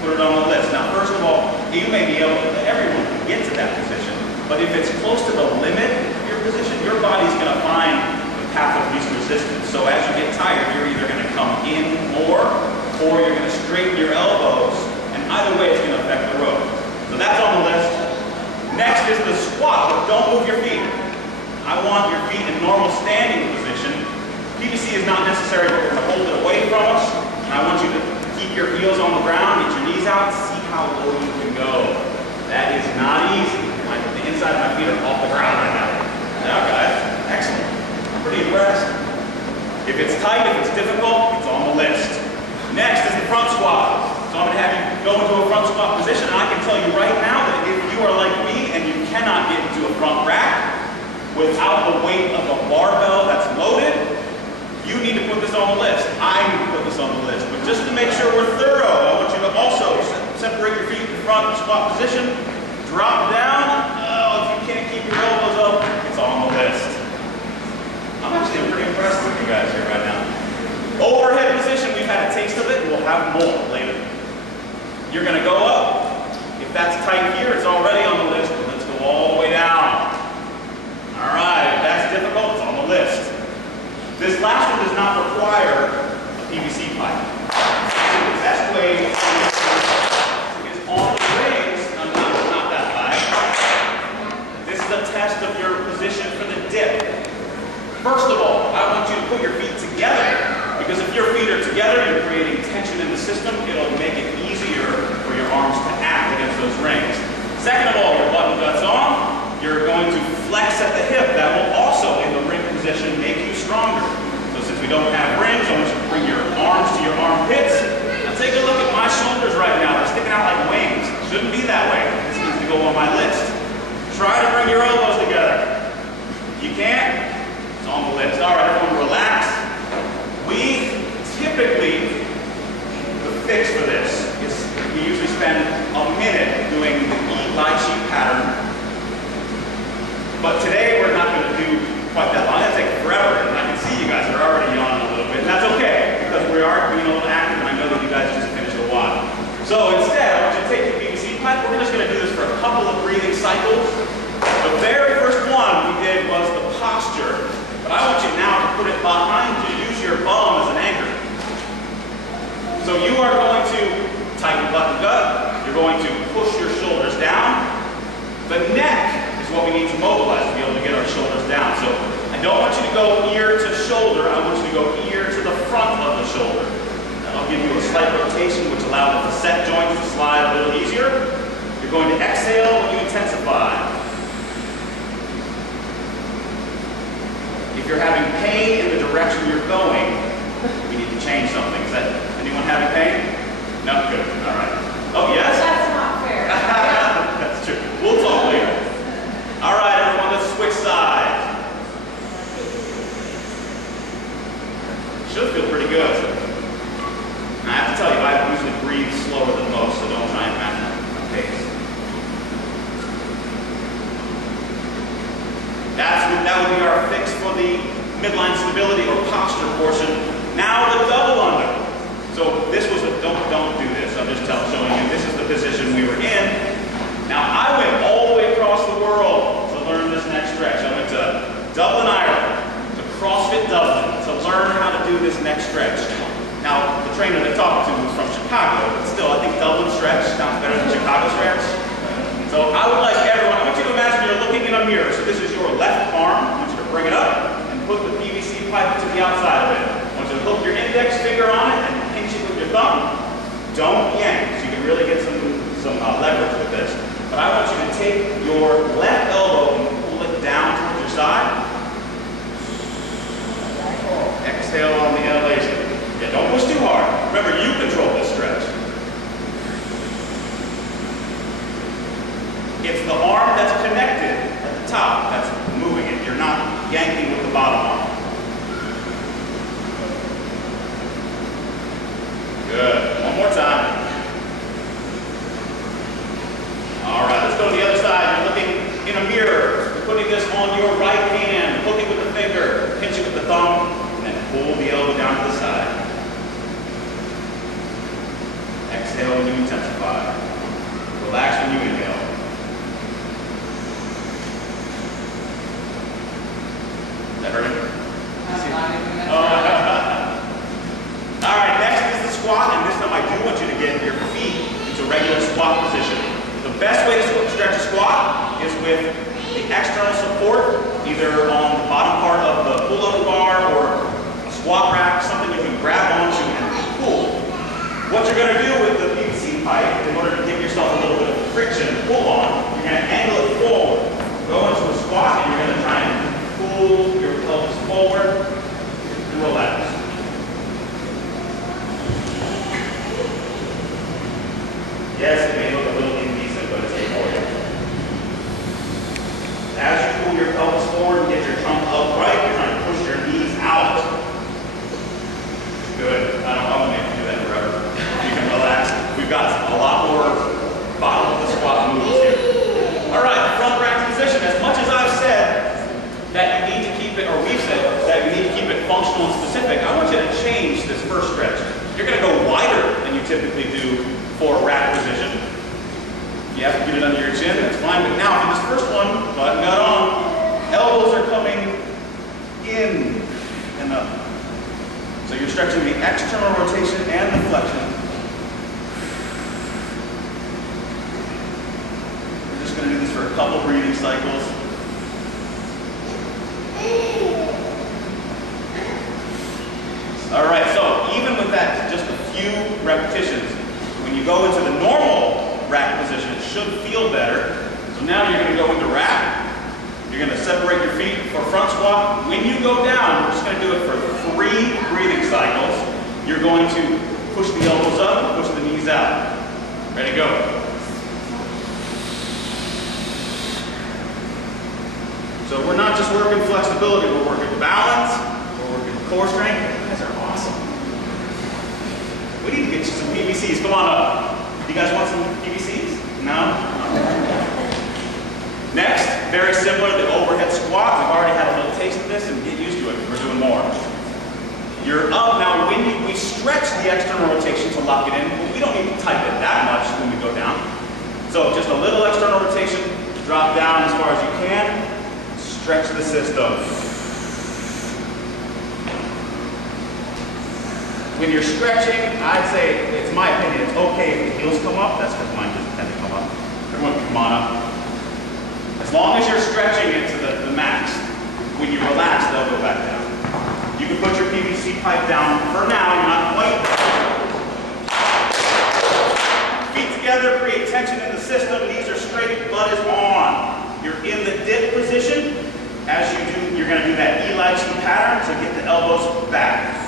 put it on the list. Now first of all, you may be able to, everyone can get to that position, but if it's close to the limit of your position, your body's going to find path of least resistance. So as you get tired, you're either going to come in more, or you're going to straighten your elbows, and either way it's going to affect the rope. So that's on the list. Next is the squat, but don't move your feet. I want your feet in normal standing position. PVC is not necessary, but we're going to hold it away from us. And I want you to keep your heels on the ground, get your knees out, see how low you can go. That is not easy. The inside of my feet are off the ground right now. Now guys, excellent. Pretty impressed. If it's tight, if it's difficult, it's on the list. Next is the front squat. So I'm going to have you go into a front squat position, and I can tell you right now that if you are like me and you cannot get into a front rack without the weight of a barbell that's loaded, you need to put this on the list. I need to put this on the list. But just to make sure we're thorough, I want you to also separate your feet in the front squat position, drop down. Oh, if you can't keep your elbows up, it's on the list. I'm actually pretty impressed with you guys here right now. Overhead position, we've had a taste of it. We'll have more later. You're going to go up. If that's tight here, it's already on the list. Let's go all the way down. All right, if that's difficult, it's on the list. This last one does not require a PVC pipe. The best way is on the rings. No, not that high. This is a test of your position for the dip. First of all, I want you to put your feet together, because if your feet are together, you're creating tension in the system. It'll make it easier for your arms to act against those rings. Second of all, your butt and gut's on. You're going to flex at the hip. That will also, in the ring position, make you stronger. So since we don't have rings, I want you to bring your arms to your armpits. Now take a look at my shoulders right now. They're sticking out like wings. Shouldn't be that way. This needs to go on my list. Try to bring your elbows together. If you can't, it's on the list. All right, everyone relax. We typically, the fix for this is we usually spend a minute doing the Eli sheet pattern butt and gut. You're going to push your shoulders down. The neck is what we need to mobilize to be able to get our shoulders down. So I don't want you to go ear to shoulder. I want you to go ear to the front of the shoulder. That'll give you a slight rotation, which allows the facet joints to slide a little easier. You're going to exhale when you intensify. If you're having pain in the direction you're going, we need to change something. Is that anyone having pain? No? Good. All right. Oh, yes? That's not fair. That's true. We'll talk later. All right, everyone, let's switch sides. Should feel pretty good. I have to tell you, I usually breathe slower than most, so don't try and match my pace. That would be our fix for the midline stability or posture portion. Now the double under. So this was a, don't do this. I'm just showing you, this is the position we were in. Now I went all the way across the world to learn this next stretch. I went to Dublin, Ireland, to CrossFit Dublin, to learn how to do this next stretch. Now the trainer they talked to was from Chicago, but still I think Dublin stretch sounds better than Chicago stretch. So I would like everyone, I want you to imagine you're looking in a mirror. So this is your left arm. I want you to bring it up and put the PVC pipe to the outside of it. I want you to hook your index finger on it and pinch it with your thumb. Don't yank, so you can really get some leverage with this. But I want you to take your left elbow and pull it down towards your side. Exhale on the elevation. Yeah, don't push too hard. Remember, you control this stretch. It's the arm that's connected at the top that's moving it. You're not yanking with the bottom arm. Good. One more time. All right, let's go to the other side. You're looking in a mirror. You're putting this on your right hand, hooking with the finger, pinch it with the thumb, and then pull the elbow down to the side. Exhale when you intensify. Relax when you inhale. That hurt him? All right, next is the squat, and this time I do want you to get your feet into regular squat position. The best way to stretch a squat is with the external support, either on the bottom part of the pull-up bar or a squat rack, something you can grab onto and pull. What you're going to do with the PVC pipe, in order to give yourself a little bit of friction and pull on, you're going to angle it forward. Go into a squat, and you're going to try and pull your pelvis forward and relax. Yes, it may look a little indecent, but it's for you. As you pull your pelvis forward and get your trunk upright, you're trying to push your knees out. Good. I don't make you do that forever. You can relax. We've got a lot more bottom of the squat moves here. All right, front rack position. As much as I've said that you need to keep it, or we've said that you need to keep it functional and specific, I want you to change this first stretch. You're going to go wider than you typically do for a rack position. You have to get it under your chin, that's fine. But now for this first one, button gut on, elbows are coming in and up. So you're stretching the external rotation and the flexion. We're just going to do this for a couple breathing cycles. All right, so even with that, just a few repetitions, when you go into the normal rack position, it should feel better. So now you're going to go into rack. You're going to separate your feet for front squat. When you go down, we're just going to do it for 3 breathing cycles. You're going to push the elbows up and push the knees out. Ready, go. So we're not just working flexibility, we're working balance, we're working core strength. You guys are awesome. We need to get you some PVCs. Come on up. You guys want some PVCs? No? Next, very similar to the overhead squat. We've already had a little taste of this, and get used to it. We're doing more. You're up. Now, when we stretch the external rotation to lock it in, we don't need to tighten it that much when we go down. So just a little external rotation, drop down as far as you can, stretch the system. When you're stretching, I'd say, it's my opinion, it's okay if the heels come up. That's because mine doesn't tend to come up. Everyone come on up. As long as you're stretching it to the max, when you relax, they'll go back down. You can put your PVC pipe down. For now, you're not quite there. Feet together, create tension in the system. Knees are straight, butt is on. You're in the dip position. As you do, you're going to do that Eli pattern, so get the elbows back.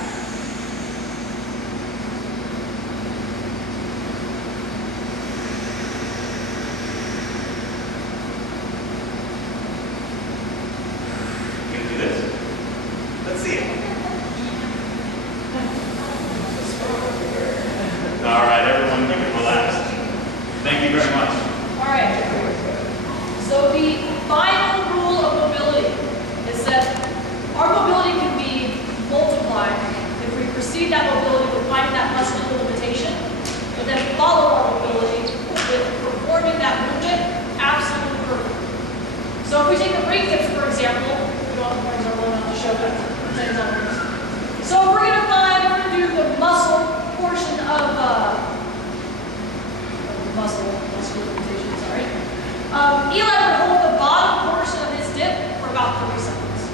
Eli would hold the bottom portion of his dip for about 30 seconds.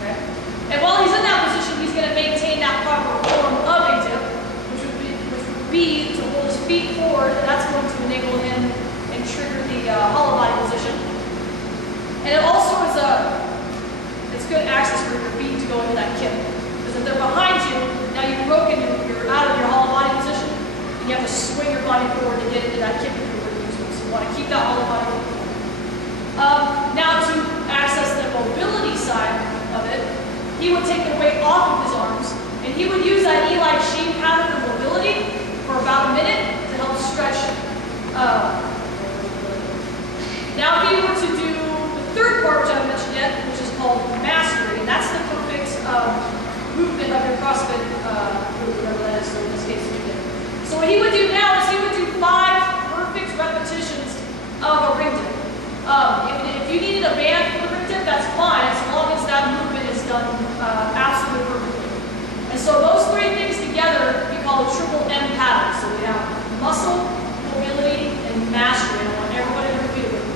Okay? And while he's in that position, he's going to maintain that proper form of a dip, which would be to hold his feet forward, and that's going to enable him and trigger the hollow body position. And it also is it's good access for your feet to go into that kip. Because if they're behind you, now you've broken, you're out of your hollow body position, and you have to swing your body forward to get into that kip if you're really using it. So you want to keep that hollow body open. Now to access the mobility side of it, he would take the weight off of his arms, and he would use that Eli shape pattern for mobility for about a minute to help stretch. Now if he were to do the third part, which I haven't mentioned yet, which is called mastery, and that's the perfect movement of your CrossFit move, whatever that is, so in this case, so what he would do now is he would do 5 perfect repetitions of a ring dip. If you needed a band for the ring dip, that's fine, as long as that movement is done absolutely perfectly. And so those 3 things together we call a triple M pattern. So we have muscle, mobility, and mastery. I want everybody to repeat it with me.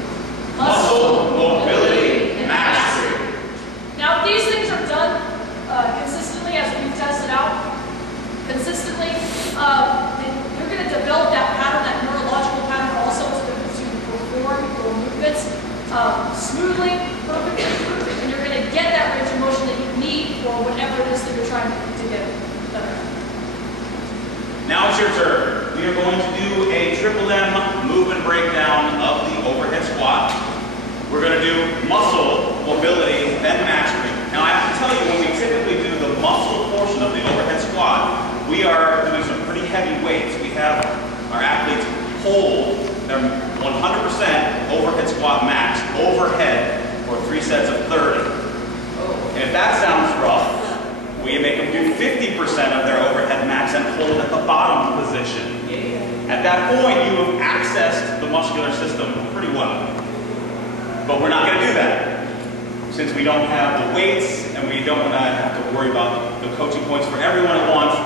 Muscle, mobility, and mastery. Now, if these things are done consistently, as we've tested out, consistently, then you're going to develop that pattern, that neurological pattern also to perform your movements smoothly, perfectly, and you're going to get that range of motion that you need for whatever it is that you're trying to get better. Now it's your turn. We are going to do a triple M movement breakdown of the overhead squat. We're going to do muscle, mobility, then mastery. Now I have to tell you, when we typically do the muscle portion of the overhead squat, we are doing some pretty heavy weights. We have our athletes hold their 100% overhead squat max overhead for 3 sets of 30. And if that sounds rough, we make them do 50% of their overhead max and hold at the bottom position. At that point, you have accessed the muscular system pretty well. But we're not going to do that. Since we don't have the weights and we don't have to worry about the coaching points for everyone at once,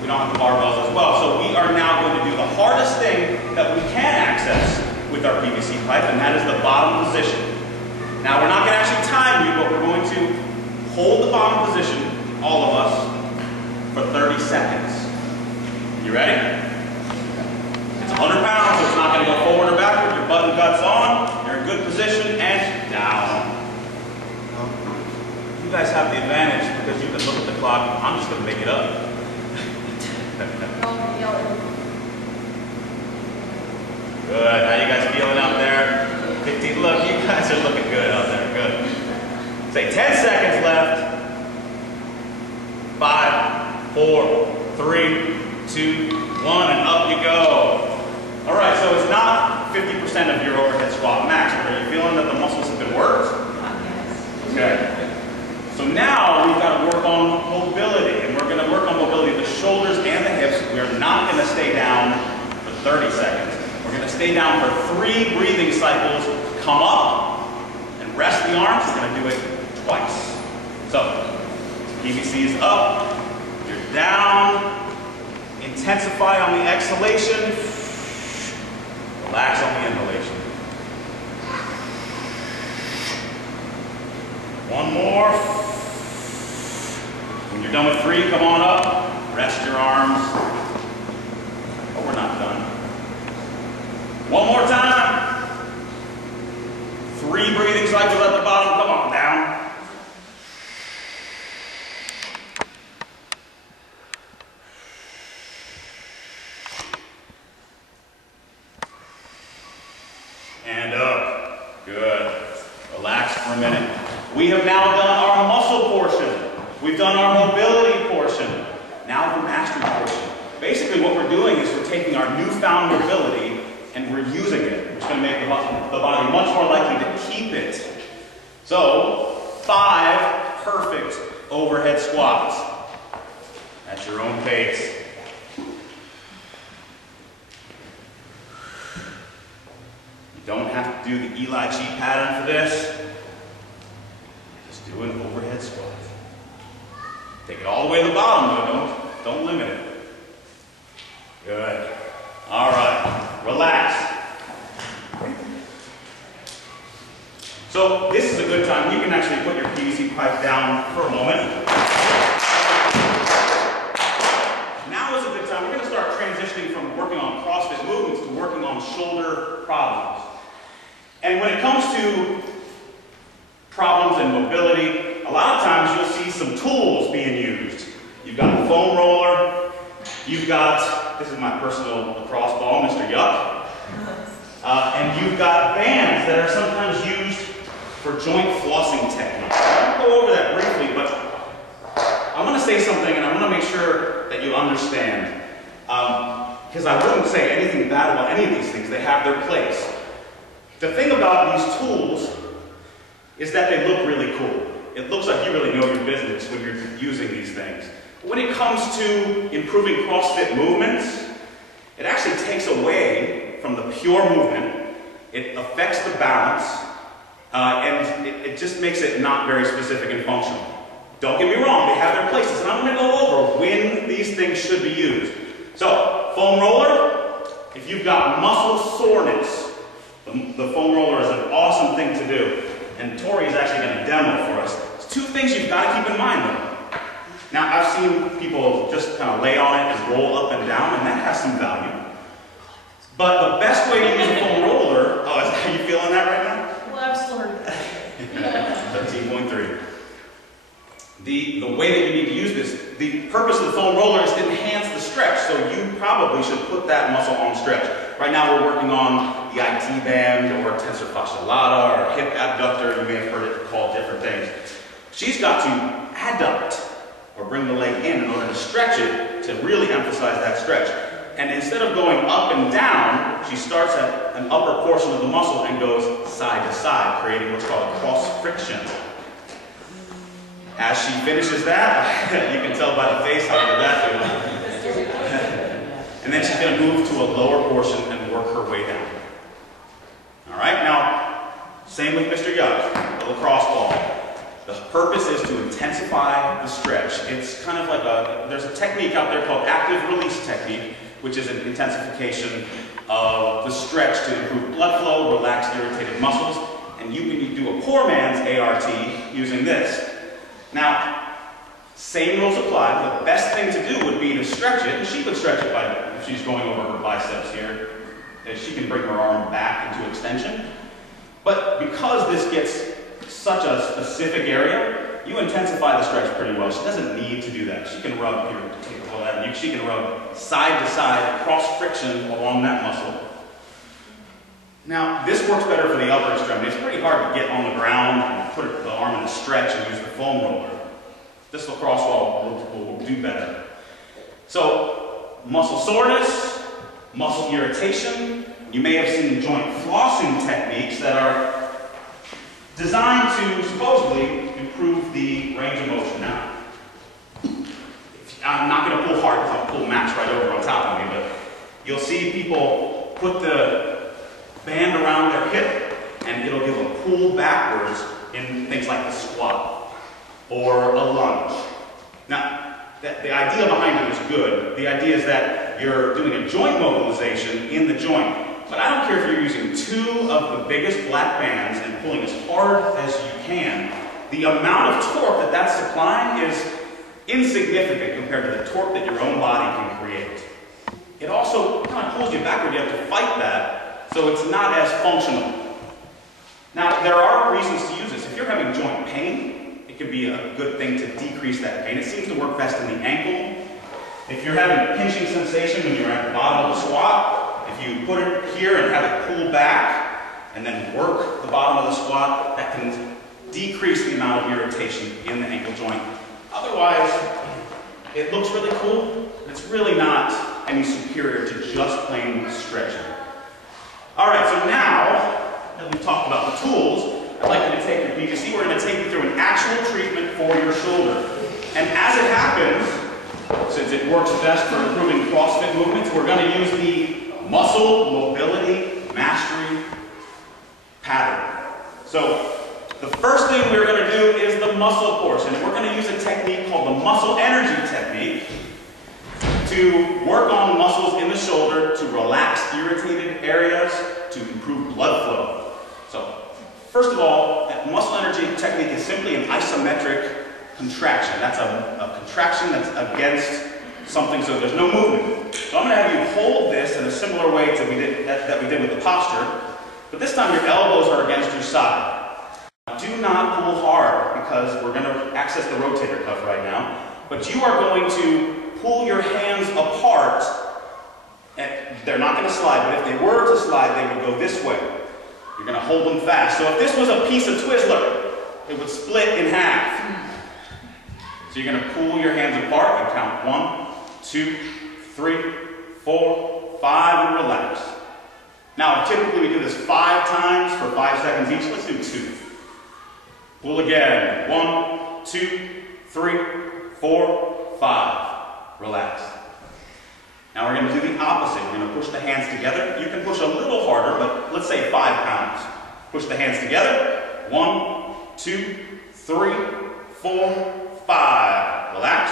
we don't have the barbells as well. So we are now going to do the hardest thing that we can access with our PVC pipe, and that is the bottom position. Now we're not going to actually time you, but we're going to hold the bottom position, all of us, for 30 seconds. You ready? It's 100 pounds, so it's not going to go forward or backward. Your butt and gut's on, you're in good position, and down. You guys have the advantage because you can look at the clock. I'm just going to make it up. Good. How you guys feeling out there? 15. Look, you guys are looking good out there. Good. Say 10 seconds left. 5, 4, 3, 2, 1, and up you go. All right. So it's not 50% of your overhead squat max, but are you feeling that the muscles have been worked? Okay. So now we've got to work on mobility, and we're going to work on mobility of the shoulders and the hips. We're not going to stay down for 30 seconds. We're going to stay down for 3 breathing cycles. Come up and rest the arms. We're going to do it twice. So PVC is up, you're down, Intensify on the exhalation. Relax on the inhalation. One more. When you're done with 3, come on up. Rest your arms. Oh, we're not done. One more time. 3 breathing cycles at the bottom. Come on, down. And up. Good. Relax for a minute. We have now done our muscle portion. We've done our mobility portion. Now the mastery portion. Basically what we're doing is we're taking our newfound mobility and we're using it. Which is going to make the body much more likely to keep it. So, 5 perfect overhead squats. At your own pace. Don't have to do the Eli cheat pattern for this. Just do an overhead squat. Take it all the way to the bottom, though. Don't limit it. Good. All right. Relax. So this is a good time. You can actually put your PVC pipe down for a moment. Now is a good time. We're going to start transitioning from working on CrossFit movements to working on shoulder problems. And when it comes to problems in mobility, a lot of times you'll see some tools being used. You've got a foam roller, you've got, this is my personal lacrosse ball, Mr. Yuck, and you've got bands that are sometimes used for joint flossing technique. I'll go over that briefly, but I want to say something and I want to make sure that you understand, because I wouldn't say anything bad about any of these things. They have their place. The thing about these tools is that they look really cool. It looks like you really know your business when you're using these things. But when it comes to improving CrossFit movements, it actually takes away from the pure movement. It affects the balance, and it just makes it not very specific and functional. Don't get me wrong, they have their places, and I'm going to go over when these things should be used. So, foam roller, if you've got muscle soreness, the foam roller is an awesome thing to do. And Torie is actually going to demo for us. It's 2 things you've got to keep in mind though. Now I've seen people just kind of lay on it and roll up and down, and that has some value. But the best way to use a foam roller, are you feeling that right now? Well, I'm still hurting. 13.3. The way that you need to use this, the purpose of the foam roller is to enhance the stretch, so you probably should put that muscle on stretch. Right now we're working on the IT band or tensor fascia lata or hip abductor. You may have heard it called different things. She's got to adduct or bring the leg in order to stretch it to really emphasize that stretch. And instead of going up and down, she starts at an upper portion of the muscle and goes side to side, creating what's called a cross friction. As she finishes that, you can tell by the face how good that feels. And then she's going to move to a lower portion and work her way down. All right, now, same with Mr. Yuck, the lacrosse ball. The purpose is to intensify the stretch. It's kind of like there's a technique out there called active release technique, which is an intensification of the stretch to improve blood flow, relax irritated muscles, and you can do a poor man's ART using this. Now, same rules apply. The best thing to do would be to stretch it, and she could stretch it by, if she's going over her biceps here, she can bring her arm back into extension. But because this gets such a specific area, you intensify the stretch pretty well. She doesn't need to do that. She can rub here, take a hold of that, and she can rub side to side, cross friction along that muscle. Now, this works better for the upper extremity. It's pretty hard to get on the ground and put the arm in a stretch and use the foam roller. This lacrosse ball will do better. So, muscle soreness, muscle irritation. You may have seen joint flossing techniques that are designed to supposedly improve the range of motion. Now, I'm not going to pull hard because I'll pull Max right over on top of me, but you'll see people put the band around their hip and it'll give a pull backwards in things like the squat or a lunge. Now, the idea behind it is good. The idea is that you're doing a joint mobilization in the joint. But I don't care if you're using 2 of the biggest black bands and pulling as hard as you can. The amount of torque that that's supplying is insignificant compared to the torque that your own body can create. It also kind of pulls you backward. You have to fight that, so it's not as functional. Now, there are reasons to use this. If you're having joint pain, it could be a good thing to decrease that pain. It seems to work best in the ankle. If you're having a pinching sensation when you're at the bottom of the squat, if you put it here and have it pull back and then work the bottom of the squat, that can decrease the amount of irritation in the ankle joint. Otherwise, it looks really cool, but it's really not any superior to just plain stretching. All right, so now that we've talked about the tools, I'd like you to take your PVC. We're going to take you through an actual treatment for your shoulder. And as it happens, since it works best for improving CrossFit movements, we're going to use the Muscle Mobility Mastery Pattern. So the first thing we're going to do is the muscle portion. And we're going to use a technique called the muscle energy technique to work on muscles in the shoulder to relax irritated areas, to improve blood flow. So first of all, that muscle energy technique is simply an isometric contraction. That's a contraction that's against something, so there's no movement. So I'm going to have you hold this in a similar way to that we did with the posture, but this time your elbows are against your side. Do not pull hard because we're going to access the rotator cuff right now, but you are going to pull your hands apart. And they're not going to slide, but if they were to slide, they would go this way. You're going to hold them fast. So if this was a piece of Twizzler, it would split in half. So you're going to pull your hands apart and count 1, 2, 3, 4, 5, and relax. Now, typically we do this 5 times for 5 seconds each. Let's do 2. Pull again. 1, 2, 3, 4, 5. Relax. Now we're going to do the opposite. We're going to push the hands together. You can push a little harder, but let's say 5 pounds. Push the hands together. 1, 2, 3, 4, 5. Relax.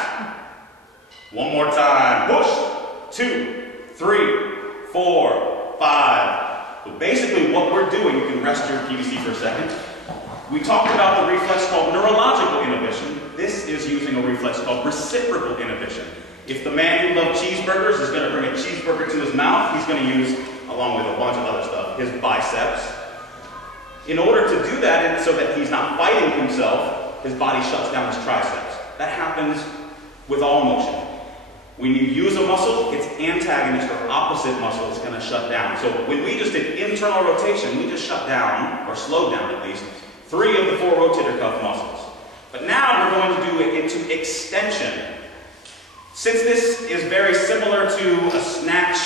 One more time. Push. 2, 3, 4, 5. So basically what we're doing, you can rest your PVC for a second. We talked about the reflex called neurological inhibition. This is using a reflex called reciprocal inhibition. If the man who loves cheeseburgers is going to bring a cheeseburger to his mouth, he's going to use, along with a bunch of other stuff, his biceps. In order to do that, and so that he's not fighting himself, his body shuts down his triceps. That happens with all motion. When you use a muscle, its antagonist or opposite muscle is going to shut down. So when we just did internal rotation, we just shut down, or slowed down at least, 3 of the 4 rotator cuff muscles. But now we're going to do it into extension. Since this is very similar to a snatch,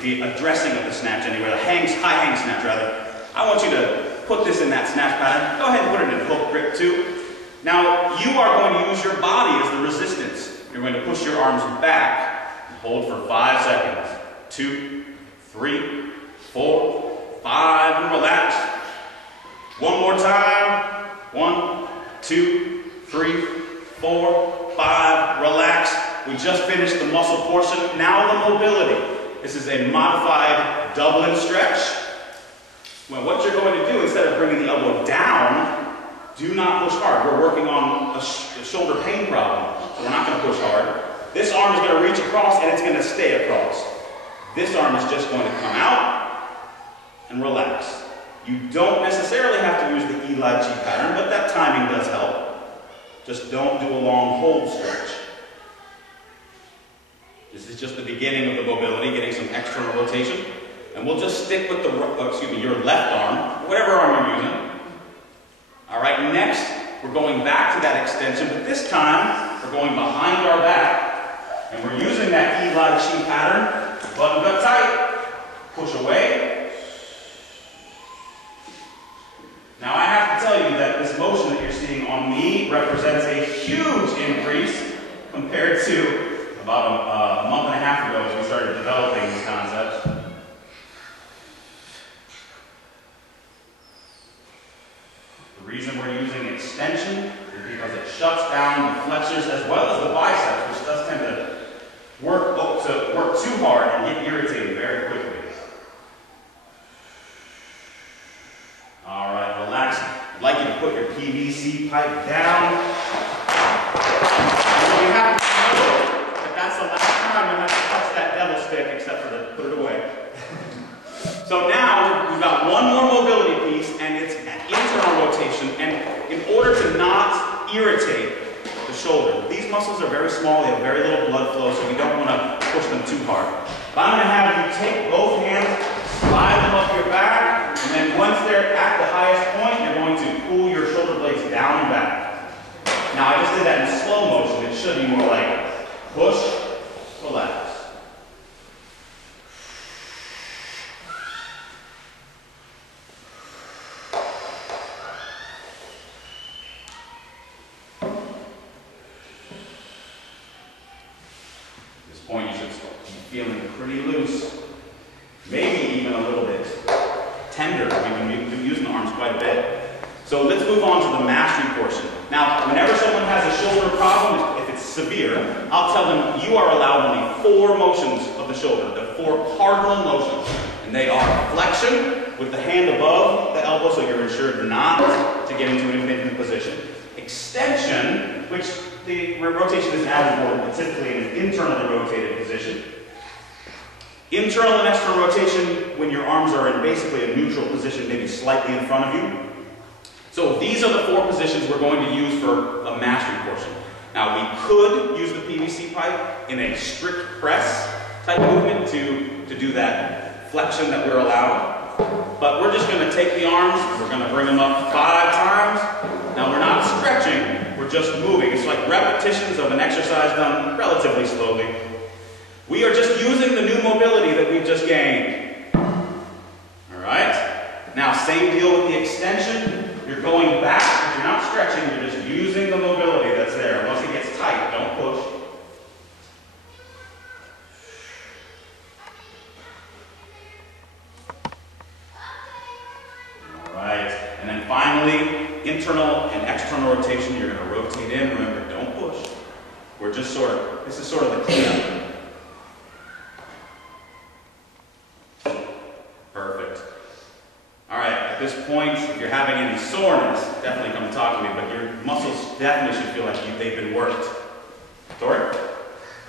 the addressing of the snatch anyway, the high hang snatch rather, I want you to put this in that snatch pattern. Go ahead and put it in hook grip too. Now you are going to use your body as the resistance. You're going to push your arms back, hold for 5 seconds. 2, 3, 4, 5, and relax. One more time. 1, 2, 3, 4, 5, relax. We just finished the muscle portion. Now the mobility. This is a modified double and stretch. Well, what you're going to do, instead of bringing the elbow down, do not push hard. We're working on a shoulder pain problem, so we're not going to push hard. This arm is going to reach across and it's going to stay across. This arm is just going to come out and relax. You don't necessarily have to use the Eli G pattern, but that timing does help. Just don't do a long hold stretch. This is just the beginning of the mobility, getting some external rotation. And we'll just stick with your left arm, whatever arm you're using. All right, next, we're going back to that extension, but this time, we're going behind our back, and we're using that Eli Chi pattern. Button gut tight, push away. Now I have to tell you that this motion that you're seeing on me represents a huge increase compared to about a month and a half ago as we started developing these concepts. The reason we're using extension is because it shuts down the flexors as well as the biceps, which does tend to work too hard and get irritated very quickly. All right, relax. I'd like you to put your PVC pipe down. You have to know that that's the last time you have to touch that devil stick, except for to put it away. So now we've got one more mobility piece, and it's an internal rotation. And in order to not irritate the shoulder, these muscles are very small, they have very little blood flow, so we don't want to push them too hard. But I'm going to have you take both hands, slide them up your back, and then once they're at the highest point, you're going to pull your shoulder blades down and back. Now I just did that in slow motion. It should be more like push, relax. Point you should be feeling pretty loose, maybe even a little bit tender. We've been using the arms quite a bit. So let's move on to the mastery portion. Now, whenever someone has a shoulder problem, if it's severe, I'll tell them you are allowed only 4 motions of the shoulder, the 4 cardinal motions. And they are flexion with the hand above the elbow, so you're ensured not to get into an infinite position. Extension, which the rotation is as important, but typically in an internally rotated position. Internal and external rotation when your arms are in basically a neutral position, maybe slightly in front of you. So these are the 4 positions we're going to use for a mastery portion. Now we could use the PVC pipe in a strict press type movement to do that flexion that we're allowed. But we're just going to take the arms, we're going to bring them up 5 times. Now we're not stretching, we're just moving. It's like repetitions of an exercise done relatively slowly. We are just using the new mobility that we've just gained. All right? Now same deal with the extension. You're going back, but you're not stretching, you're just using the mobility that's there. Once it gets tight, don't push. Alright, and then finally, internal and external rotation. You're going to rotate in, remember, don't push. We're just this is sort of the cleanup. Perfect. Alright, at this point, if you're having any soreness, definitely come talk to me, but your muscles definitely should feel like they've been worked. Torie?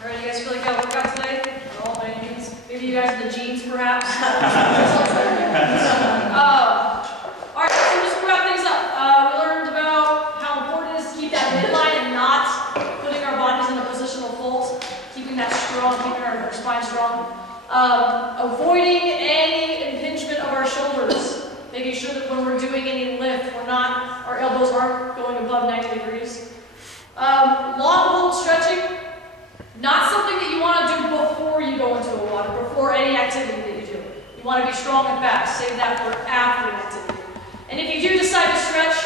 Alright, you guys feel like you got a workout today? All by any means. Maybe you guys are the jeans, perhaps? Alright, so just to wrap things up. We learned about how important it is to keep that midline and not putting our bodies in a positional fold, keeping that strong, keeping our spine strong. Avoiding any impingement of our shoulders, making sure that when we're doing any lift, our elbows aren't going above 90 degrees. Long hold stretching, not something that you want to do before you go into a water, before any activity that you do. You want to be strong and fast. Save that for after an activity. And if you do decide to stretch,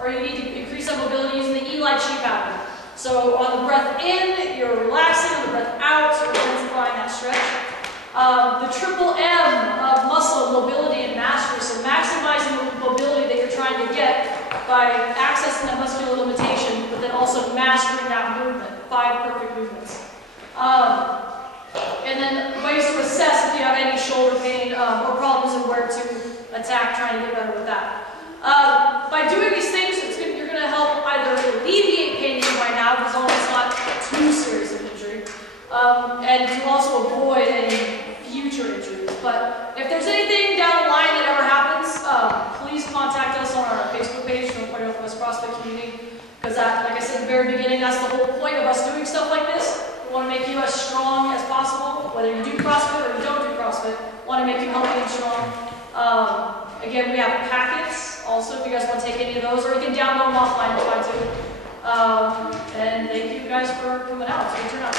or you need to increase some mobility, using the Eli pattern. So on the breath in, you're relaxing. On the breath out, you're intensifying that stretch. The triple M of muscle, mobility, and mastery. So maximizing the mobility that you're trying to get by accessing that muscular limitation, but then also mastering that movement. 5 perfect movements. And then ways to assess if you have any shoulder pain or problems and where to attack, trying to get better with that. By doing these things, you're going to help either alleviate pain that you might have, as long as it's not too serious of injury, and to also avoid any future injuries. But if there's anything down the line that ever happens, please contact us on our Facebook page, Northwest CrossFit Community, because like I said at the very beginning, that's the whole point of us doing stuff like this. We want to make you as strong as possible, whether you do CrossFit or you don't do CrossFit. We want to make you healthy and strong. Again, we have packets also if you guys want to take any of those, or you can download them offline if you want to. And thank you guys for coming out. It's a good turnout.